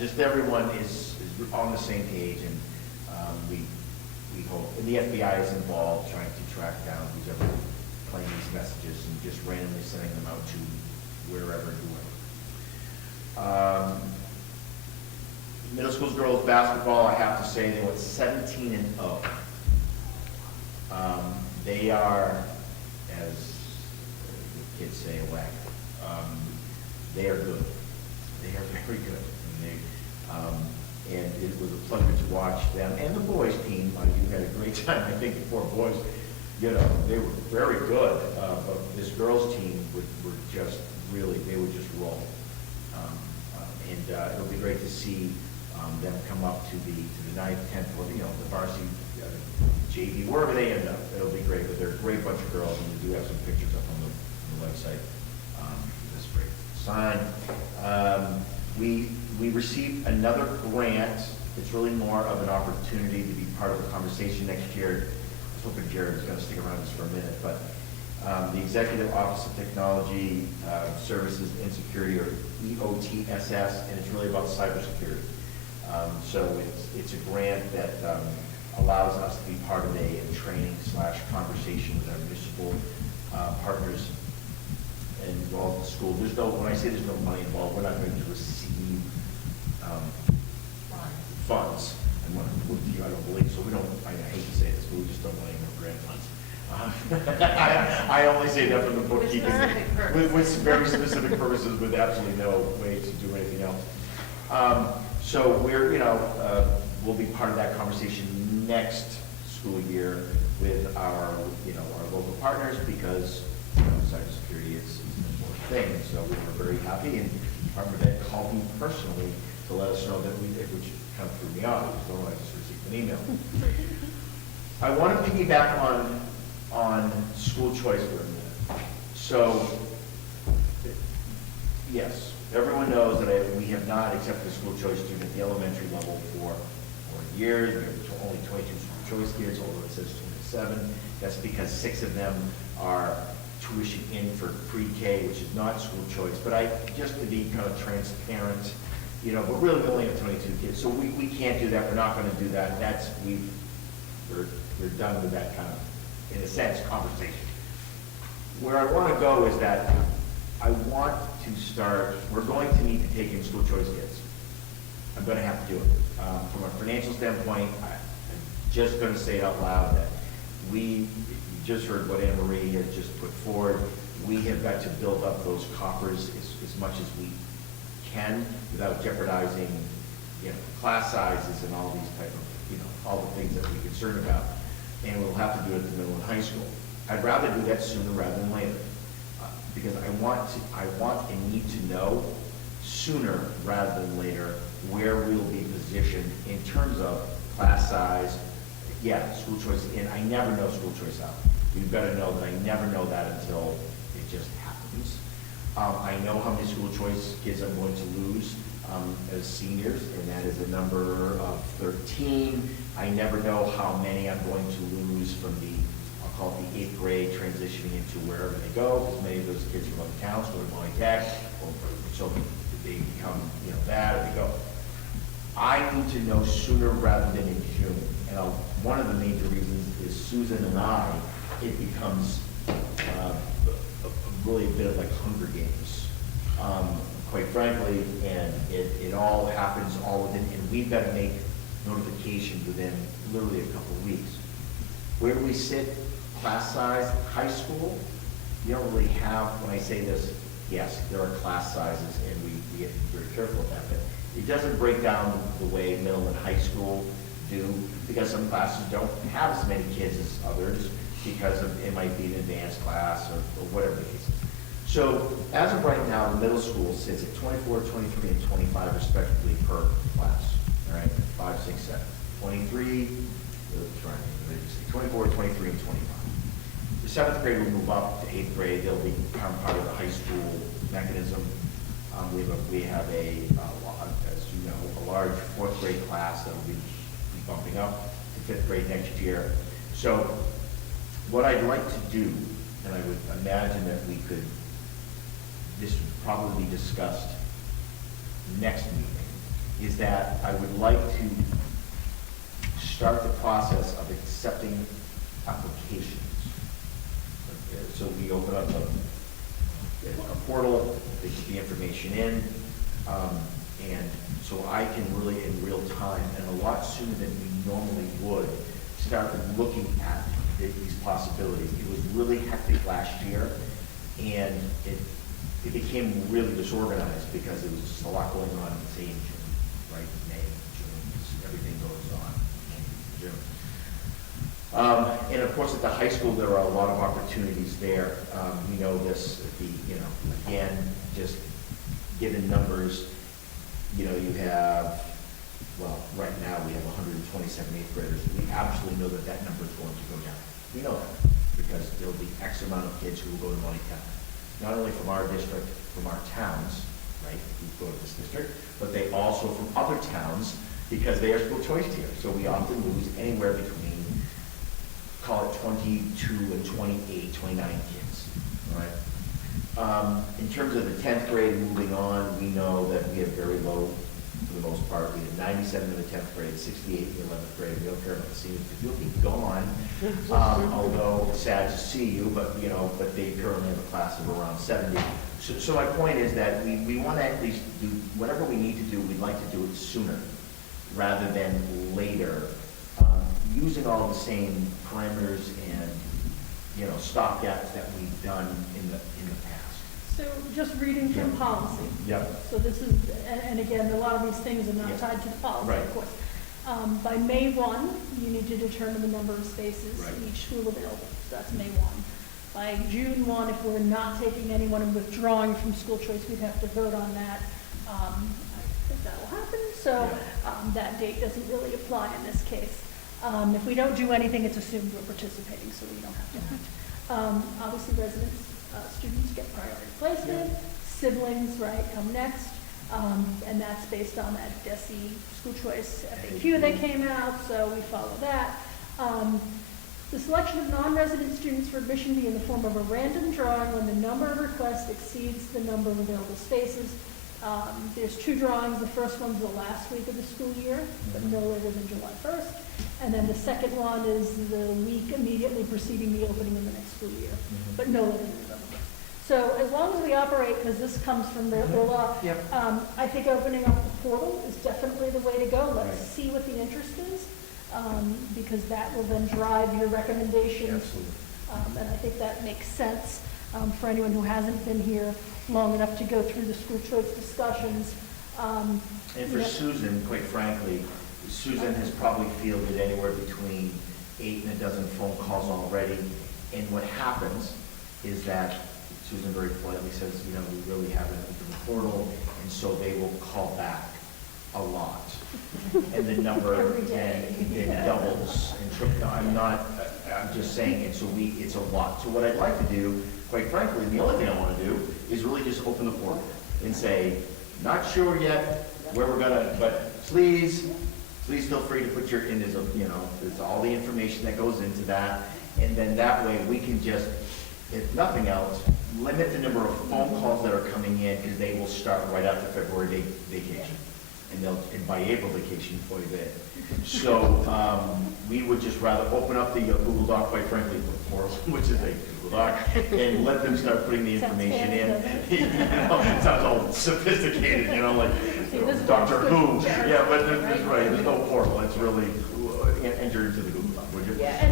just everyone is on the same page, and we hope, and the FBI is involved trying to track down who's ever playing these messages and just randomly sending them out to wherever doing. Middle school girls basketball, I have to say, they went 17-0. They are, as the kids say, a whack. They are good. They are very good. And it was a pleasure to watch them. And the boys team, you had a great time. I think the 4 boys, they were very good. But this girls team were just really, they would just roll. And it'll be great to see them come up to the 9th, 10th, or the varsity JV, wherever they end up. It'll be great. But they're a great bunch of girls, and we do have some pictures up on the website. This great sign. We received another grant. It's really more of an opportunity to be part of the conversation next year. I was hoping Jared was going to stick around just for a minute, but the Executive Office of Technology Services and Security, or EOTSS, and it's really about cybersecurity. So it's a grant that allows us to be part of a training / conversation with our municipal partners and involved in the school. When I say there's no money involved, we're not going to receive funds. I don't believe so. I hate to say this, but we just don't want any more grant funds. I only say that from the bookkeeping. With very specific purposes, with absolutely no way to do anything else. So we'll be part of that conversation next school year with our, our local partners because, cybersecurity is an important thing. So we were very happy, and Department of Ed called me personally to let us know that which kind of threw me off, because I just received an email. I want to piggyback on school choice for a minute. So, yes, everyone knows that we have not accepted a school choice student at the elementary level for 4 years. We have only 22 school choice kids, although it says 27. That's because 6 of them are tuition in for pre-K, which is not school choice. But just to be kind of transparent, but really we only have 22 kids. So we can't do that. We're not going to do that. We're done with that kind of, in a sense, conversation. Where I want to go is that I want to start, we're going to need to take in school choice kids. I'm going to have to do it. From a financial standpoint, I'm just going to say it out loud that you just heard what Anne Marie has just put forward. We have got to build up those coffers as much as we can without jeopardizing, class sizes and all these type of, all the things that we're concerned about. And we'll have to do it at the middle and high school. I'd rather do that sooner rather than later, because I want and need to know sooner rather than later where we'll be positioned in terms of class size. Yeah, school choice in. I never know school choice out. You've got to know that I never know that until it just happens. I know how many school choice kids I'm going to lose as seniors, and that is a number of 13. I never know how many I'm going to lose from I'll call it the 8th grade, transitioning into wherever they go, because many of those kids from other towns go to Monty Tech, or so they become, that, or they go. I need to know sooner rather than in June. And one of the major reasons is Susan and it becomes really a bit of like Hunger Games. Quite frankly, and it all happens all within, and we've got to make notifications within literally a couple of weeks. Where do we sit class size? High school, you don't really have, when I say this, yes, there are class sizes, and we have to be very careful with that, but it doesn't break down the way middle and high school do, because some classes don't have as many kids as others, because it might be an advanced class or whatever the case is. So as of right now, the middle school sits at 24, 23, and 25 respectively per class. All right, 5, 6, 7. 23, 24, 23, and 25. The 7th grade will move up to 8th grade. They'll become part of the high school mechanism. We have as you know, a large 4th grade class that will be bumping up to 5th grade next year. So what I'd like to do, and I would imagine that this would probably be discussed next meeting, is that I would like to start the process of accepting applications. So we open up a portal, they put the information in, and so I can really in real time, and a lot sooner than we normally would, start looking at these possibilities. It was really hectic last year, and it became really disorganized because there was just a lot going on in, say, in June, right? May, June, everything goes on in June. And of course, at the high school, there are a lot of opportunities there. We know this, again, just given numbers, you have, well, right now we have 127 8th graders. We absolutely know that number is going to go down. We know that because there will be X amount of kids who will go to Monty Tech. Not only from our district, from our towns, right, who go to this district, but they also from other towns because they are school choice here. So we often lose anywhere between, call it 22 and 28, 29 kids, all right? In terms of the 10th grade moving on, we know that we have very low, for the most part. We have 97 in the 10th grade, 68 in the 11th grade. We don't care about the seniors because you'll be gone. Although sad to see you, but they currently have a class of around 70. So my point is that we want to at least do whatever we need to do. We'd like to do it sooner rather than later, using all the same parameters and stopgaps that we've done in the past. So just reading from policy. Yep. So this is, and again, a lot of these things are not Yep. tied to the policy, Right. of course. By May 1, you need to determine the number of spaces Right. in each school available. So that's May 1. By June 1, if we're not taking anyone and withdrawing from school choice, we'd have to vote on that. I think that will happen, so that date doesn't really apply in this case. If we don't do anything, it's assumed we're participating, so we don't have to act. Obviously, residents, students get priority placement, siblings, right, come next, and that's based on that DESE school choice FAQ that came out, so we follow that. The selection of non-resident students for admission be in the form of a random drawing when the number of requests exceeds the number of available spaces. There's 2 drawings. The first one's the last week of the school year, but no later than July 1st. And then the second one is the week immediately preceding the opening of the next school year, but no later than November 1st. So as long as we operate, because this comes from the law, I think opening up the portal is definitely the way to go. Let's see what the interest is, because that will then drive your recommendations. And I think that makes sense for anyone who hasn't been here long enough to go through the school choice discussions. And for Susan, quite frankly, Susan has probably fielded anywhere between 8 and a dozen phone calls already. And what happens is that Susan very politely says, you know, we really haven't opened the portal, and so they will call back a lot. And the number then doubles and triples. I'm just saying, and so it's a lot. So what I'd like to do, quite frankly, the only thing I want to do is really just open the portal and say, not sure yet where we're gonna, but please feel free to put your, in there's there's all the information that goes into that. And then that way we can just, if nothing else, limit the number of phone calls that are coming in, because they will start right after February vacation. And by April vacation, boy, they. So we would just rather open up the Google Doc, quite frankly, the portal, which is a Google Doc, and let them start putting the information in. It sounds all sophisticated, like Doctor Who. Yeah, but there's no portal. It's really enter into the Google Doc, would you? Yeah,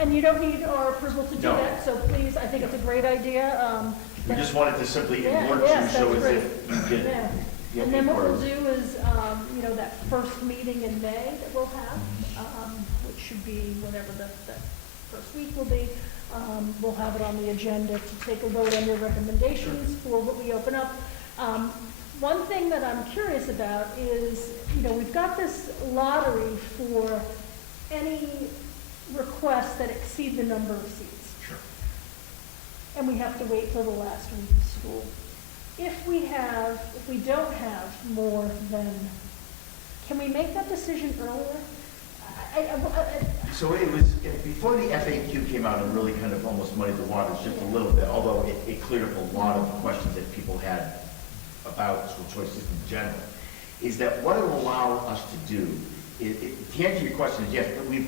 and you don't need our approval to do that, so please, I think it's a great idea. We just wanted to simply alert you, so as if you could. And then what we'll do is, that first meeting in May that we'll have, which should be whatever that first week will be, we'll have it on the agenda to take a vote on your recommendations for what we open up. One thing that I'm curious about is, we've got this lottery for any requests that exceed the number of seats. Sure. And we have to wait till the last week of school. If we don't have more than, can we make that decision earlier? So it was, before the FAQ came out and really kind of almost muddied the waters just a little bit, although it cleared up a lot of questions that people had about school choice system in general, is that what it will allow us to do, to answer your question is yes, but we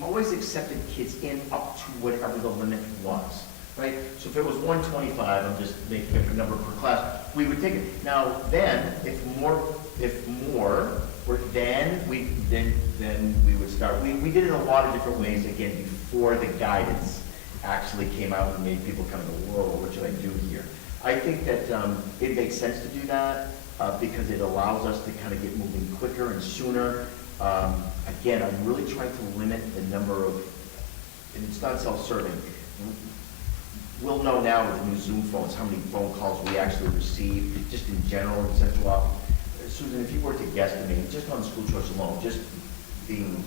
always accepted kids in up to whatever the limit was. Right? So if it was 125, I'm just making up a number per class, we would take it. Now then, if more, then we would start. We did it in a lot of different ways, again, before the guidance actually came out and made people kind of go, whoa, what should I do here? I think that it makes sense to do that because it allows us to kind of get moving quicker and sooner. Again, I'm really trying to limit the number of, and it's not self-serving. We'll know now with the new Zoom phones how many phone calls we actually receive, just in general in central office. Susan, if you were to guesstimate, just on school choice alone, just being,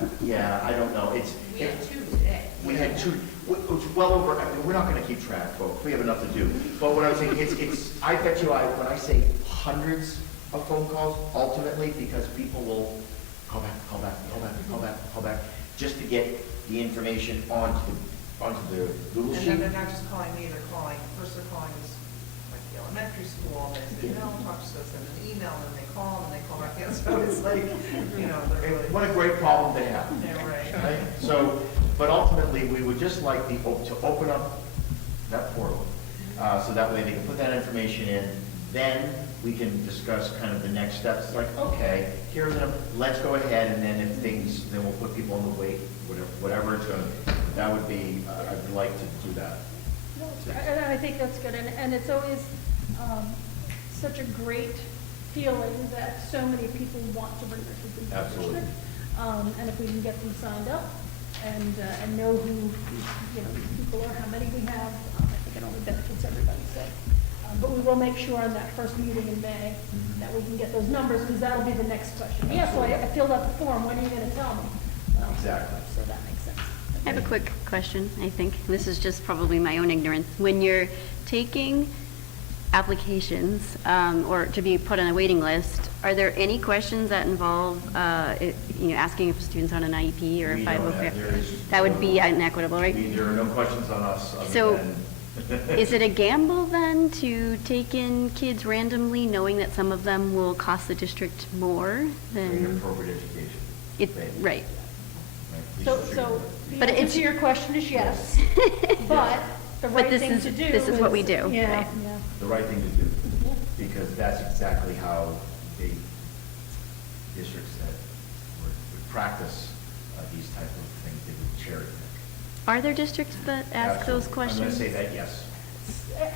I don't know. We had 2 today. We had 2. It's well over. I mean, we're not going to keep track, folks. We have enough to do. But what I'm saying, it's. I bet you, when I say hundreds of phone calls, ultimately, because people will call back, just to get the information onto the Google sheet. And then they're not just calling me, they're calling, first they're calling us, like the elementary school, and they say, no, talk to us, send an email, and they call, and they call back in, so it's like, they're really. What a great problem to have. Yeah, right. Right? So, but ultimately, we would just like to open up that portal, so that way they can put that information in, then we can discuss kind of the next steps. It's like, okay, here's them, let's go ahead, and then then we'll put people on the wait, whatever it's going to be. That would be, I'd like to do that. No, and I think that's good, and it's always such a great feeling that so many people want to bring their kids into the Absolutely. district. And if we can get them signed up and know who, these people are, how many we have, I think it only benefits everybody, so. But we will make sure in that first meeting in May that we can get those numbers, because that'll be the next question. Yeah, so I filled out the form, when are you gonna tell me? Well, Exactly. So that makes sense. I have a quick question, I think. This is just probably my own ignorance. When you're taking applications or to be put on a waiting list, are there any questions that involve, asking if a student's on an IEP or a We don't 504? have- there is- That would be inequitable, right? There are no questions on us other So, than. is it a gamble then to take in kids randomly, knowing that some of them will cost the district more Bring than? appropriate education. Right. Right. So the But answer it's- to your question is yes, but the But right this thing is- to do this is what we do, Yeah, right. yeah. The right thing to do, because that's exactly how the districts that would practice these type of things, they would cherry pick. Are there districts that ask those Absolutely. questions? I'm going to say that, yes.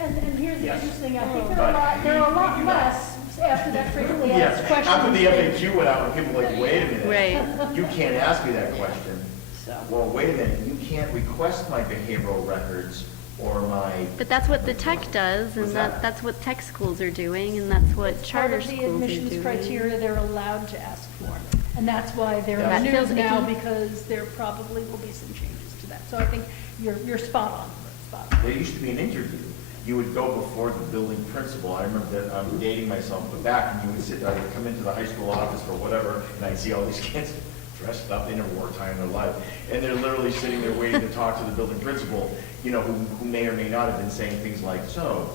And here's the Yes. interesting, I think But there are a we lot do not. less after that frequently asked Yeah, question. after the FAQ went out, and people were like, wait a minute. Right. You can't ask me that question. So. Well, wait a minute, you can't request my behavioral records or my. But that's what the tech does, and What's that? that's what tech schools are doing, and that's what It's charter part of schools the are doing. admissions criteria they're allowed to ask for. And that's why they're in That the feels news now, icky. because there probably will be some changes to that. So I think you're spot on, spot on. There used to be an interview. You would go before the building principal. I remember that, I'm dating myself, but back, and you would sit, I would come into the high school office or whatever, and I'd see all these kids dressed up, they never wore a tie in their life. And they're literally sitting there waiting to talk to the building principal, who may or may not have been saying things like, so,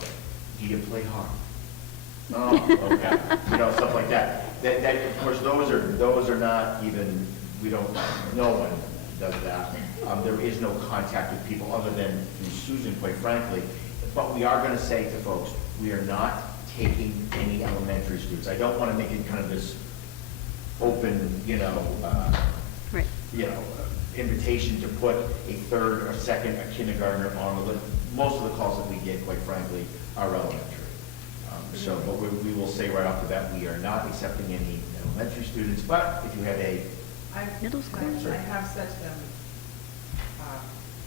do you play hard? Oh, okay. Stuff like that. That, of course, those are not even, no one does that. There is no contact with people other than through Susan, quite frankly. But we are going to say to folks, we are not taking any elementary students. I don't want to make it kind of this open, Right. invitation to put a third or second, a kindergartner on the list. Most of the calls that we get, quite frankly, are elementary. But we will say right off the bat, we are not accepting any elementary students, but if you have Middle school? I have said to them,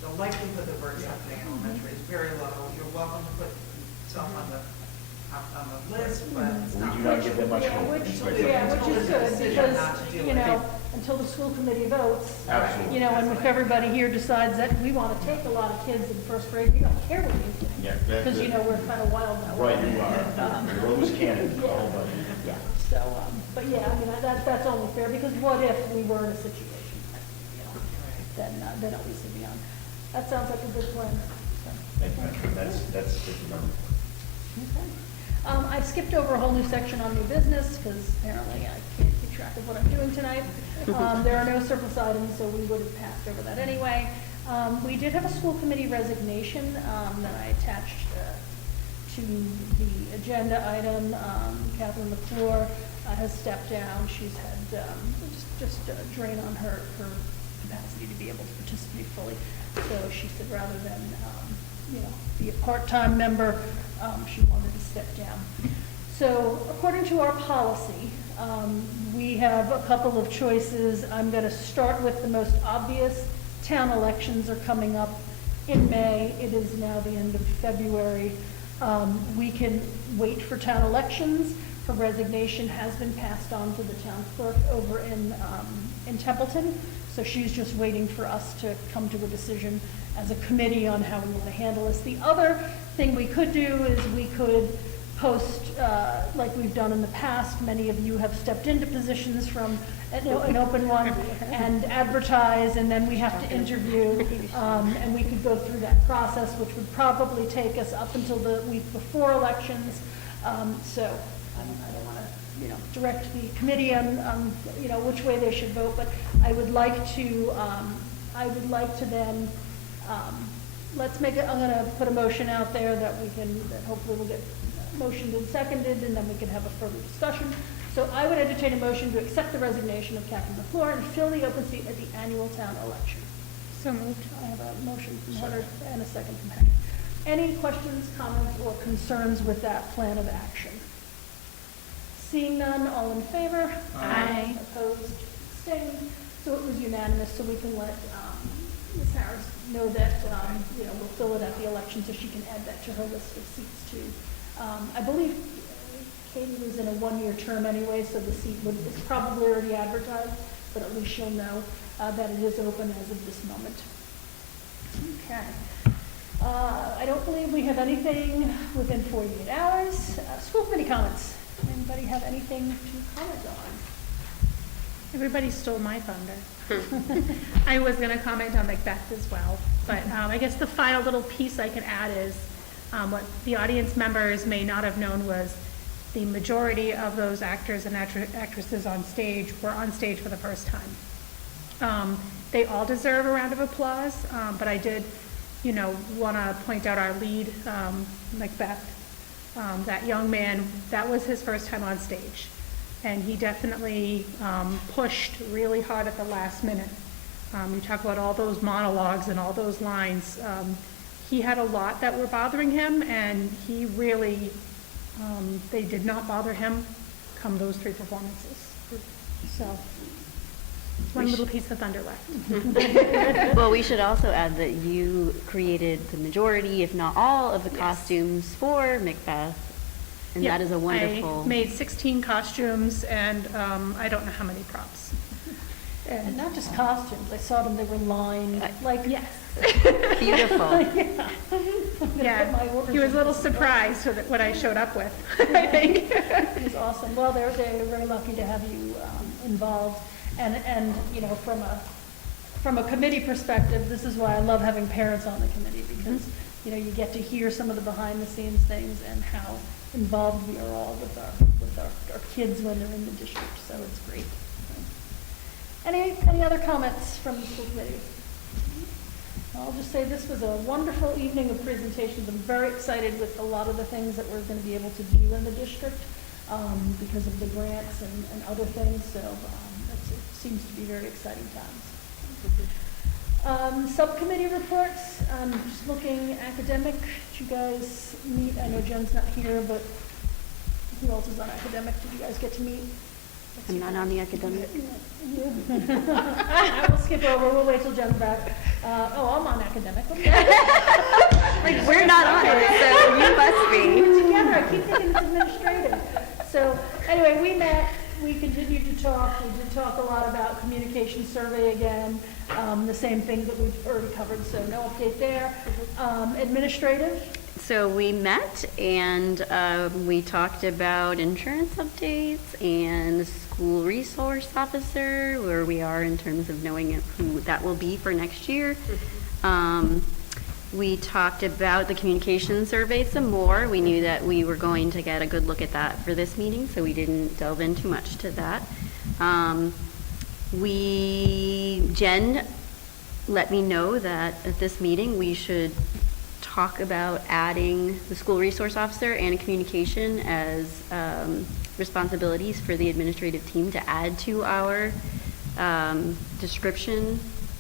the likelihood that we're accepting elementary is very low. You're welcome to put some on the list, but it's we not. do not give them much hope. Which It's like- is good, Decision not to do because, it. until the school committee votes, Absolutely. and if everybody here decides that we want to take a lot of kids in first grade, we don't care what you think. Yeah, that's Because, it. we're kind of wild that way. Right, you are. You're a loose cannon, the whole bunch. Yeah, so, but yeah, that's only fair, because what if we were in a situation, then at least it'd be on. That sounds like a good plan. So. Thank you. That's good to remember. Okay. I skipped over a whole new section on new business, because apparently I can't keep track of what I'm doing tonight. There are no surplus items, so we would have passed over that anyway. We did have a school committee resignation that I attached to the agenda item. Catherine McClure has stepped down. She's had just a drain on her capacity to be able to participate fully. So she said rather than be a part-time member, she wanted to step down. So according to our policy, we have a couple of choices. I'm going to start with the most obvious. Town elections are coming up in May. It is now the end of February. We can wait for town elections. Her resignation has been passed on to the town clerk over in Templeton. So she's just waiting for us to come to a decision as a committee on how we want to handle this. The other thing we could do is we could post, like we've done in the past. Many of you have stepped into positions from an open one and advertise, and then we have to interview, and we could go through that process, which would probably take us up until the week before elections. So I don't want to, direct the committee on, which way they should vote, but I would like to then, let's make it, I'm going to put a motion out there that hopefully will get motioned and seconded, and then we can have a further discussion. So I would entertain a motion to accept the resignation of Catherine McClure and fill the open seat at the annual town election. So moved. I have a motion from Heather and a second from Henry. Any questions, comments, or concerns with that plan of action? Seeing none, all in favor? Aye. Opposed, abstained, so it was unanimous, so we can let Ms. Harris know that, we'll fill it at the election so she can add that to her list of seats too. I believe Katie was in a one-year term anyway, so the seat is probably already advertised, but at least she'll know that it is open as of this moment. Okay. I don't believe we have anything within 48 hours. School committee comments. Anybody have anything to comment on? Everybody stole my thunder. I was going to comment on Macbeth as well, but I guess the final little piece I can add is what the audience members may not have known was the majority of those actors and actresses on stage were on stage for the first time. They all deserve a round of applause, but I did, want to point out our lead, Macbeth, that young man, that was his first time on stage. And he definitely pushed really hard at the last minute. You talk about all those monologues and all those lines. He had a lot that were bothering him, and he really, they did not bother him come those 3 performances. So, one little piece of thunder left. Well, we should also add that you created the majority, if not all, of the costumes for Macbeth. And Yeah, that is a wonderful. I made 16 costumes, and I don't know how many props. And not just costumes, I saw them, they were lined, like. Yes. Beautiful. Yeah. Yeah, he was a little surprised with what I showed up with, I think. It was awesome. Well, they're very lucky to have you involved. And from a committee perspective, this is why I love having parents on the committee, because, you get to hear some of the behind the scenes things and how involved we are all with our kids when they're in the district, so it's great. Any other comments from the school committee? I'll just say this was a wonderful evening of presentations. I'm very excited with a lot of the things that we're going to be able to do in the district because of the grants and other things, so it seems to be very exciting times. Subcommittee reports, just looking academic. Did you guys meet? I know Jen's not here, but who else is on academic? Did you guys get to meet? I'm not on the academic. I will skip over. We'll wait till Jen's back. I'm on academic. Like, we're not on it, so you must be. Together, I keep thinking it's administrative. So anyway, we met. We continued to talk. We did talk a lot about communication survey again, the same things that we've already covered, so no update there. Administrative? So we met and we talked about insurance updates and school resource officer, where we are in terms of knowing who that will be for next year. We talked about the communication survey some more. We knew that we were going to get a good look at that for this meeting, so we didn't delve in too much to that. Jen let me know that at this meeting we should talk about adding the school resource officer and communication as responsibilities for the administrative team to add to our description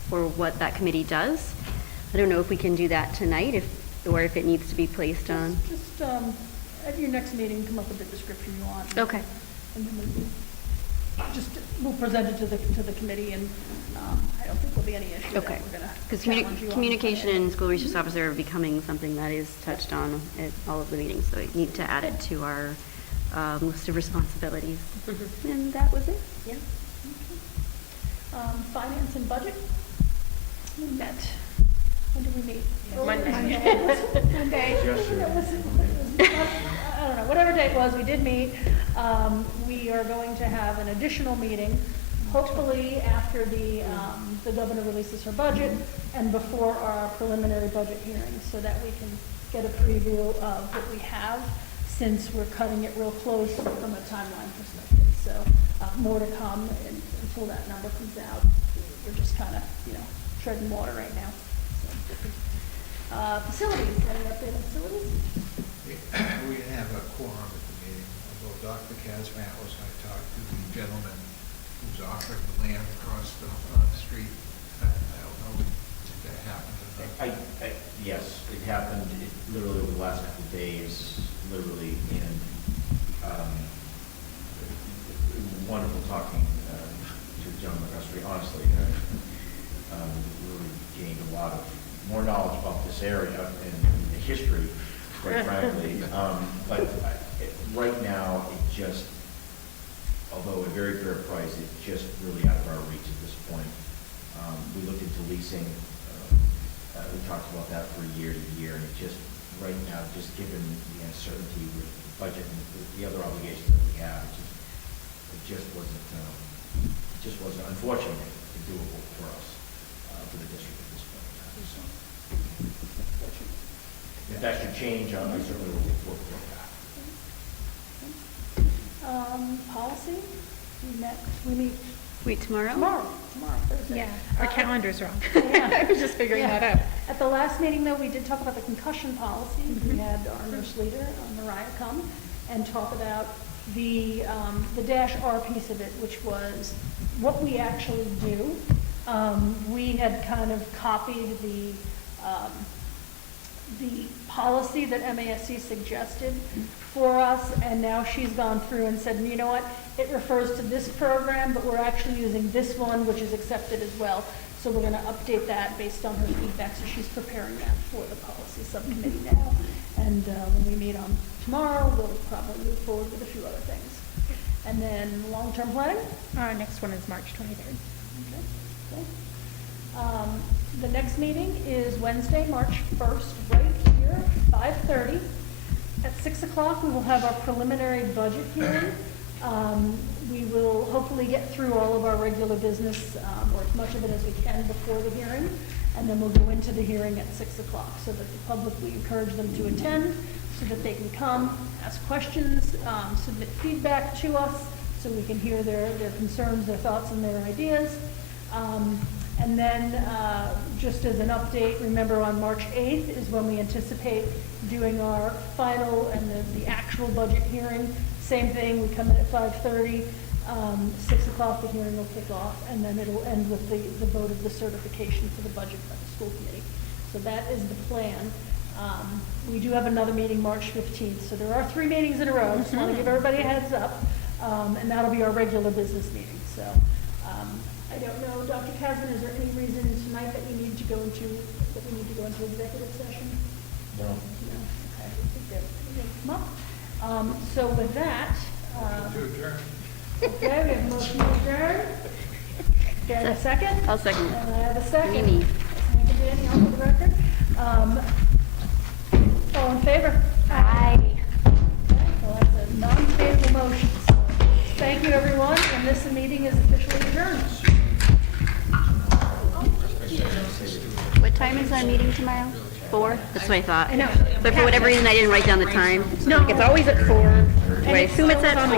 for what that committee does. I don't know if we can do that tonight, or if it needs to be placed on. Just at your next meeting, come up with the description you want. Okay. And then we'll present it to the committee, and I don't think there'll be any issue. Okay. Because Because communication and school resource officer are becoming something that is touched on at all of the meetings, so we need to add it to our list of responsibilities. And that was it. Yeah. Finance and budget. We met. When did we meet? Monday. Monday. I don't know, whatever day it was, we did meet. We are going to have an additional meeting, hopefully after the governor releases her budget and before our preliminary budget hearing, so that we can get a preview of what we have, since we're cutting it real close from a timeline perspective. So more to come until that number comes out. We're just kind of, treading water right now. Facilities, any update on facilities? We didn't have a quorum at the meeting, although Dr. Kazmat was going to talk to the gentleman who's offered the land across the street. I don't know if that happened or not. Yes, it happened literally over the last couple of days, literally, and wonderful talking to John McCusker, honestly. Really gained a lot of more knowledge about this area and the history, quite frankly. But right now, it just, although a very fair price, it's just really out of our reach at this point. We looked into leasing. We talked about that for year to year, and it just, right now, just given the uncertainty with the budget and the other obligations that we have, it just wasn't unfortunately doable for us, for the district at this point in time. So, if that should change, I certainly will work with that. Policy, we meet Wait, tomorrow? tomorrow, Thursday. Yeah, our calendar's wrong. Yeah. I was just figuring Yeah. that out. At the last meeting, though, we did talk about the concussion policy. We had our nurse leader, Mariah, come and talk about the dash R piece of it, which was what we actually do. We had kind of copied the policy that MASC suggested for us, and now she's gone through and said, you know what, it refers to this program, but we're actually using this one, which is accepted as well. So we're going to update that based on her feedback, so she's preparing that for the policy subcommittee now. And when we meet on tomorrow, we'll probably move forward with a few other things. And then long-term planning? Our next one is March 23rd. Okay. The next meeting is Wednesday, March 1st, right here, 5:30. At 6 o'clock, we will have our preliminary budget hearing. We will hopefully get through all of our regular business, or as much of it as we can before the hearing, and then we'll go into the hearing at 6 o'clock, so that the public, we encourage them to attend, so that they can come, ask questions, submit feedback to us, so we can hear their concerns, their thoughts, and their ideas. And then, just as an update, remember on March 8th is when we anticipate doing our final and the actual budget hearing. Same thing, we come in at 5:30, 6 o'clock the hearing will kick off, and then it'll end with the vote of the certification for the budget by the school committee. So that is the plan. We do have another meeting March 15th, so there are 3 meetings in a row. Just want to give everybody a heads up, and that'll be our regular business meeting. So I don't know, Dr. Kasman, is there any reason tonight that we need to go into executive session? No. No? Okay, I think that we're going to come up. So with that, To adjourn. okay, we have a motion to adjourn. Do I have a second? I'll second it. And I have a second. Mimi. Thank you, Danielle, for the record. All in favor? Aye. Okay, well, that's a non-favorable motion. So thank you, everyone, and this meeting is officially adjourned. What time is our meeting tomorrow? 4? That's what I thought. I know. But for whatever reason, I didn't write down the time. No, it's always at 4. Do I assume it's at 4?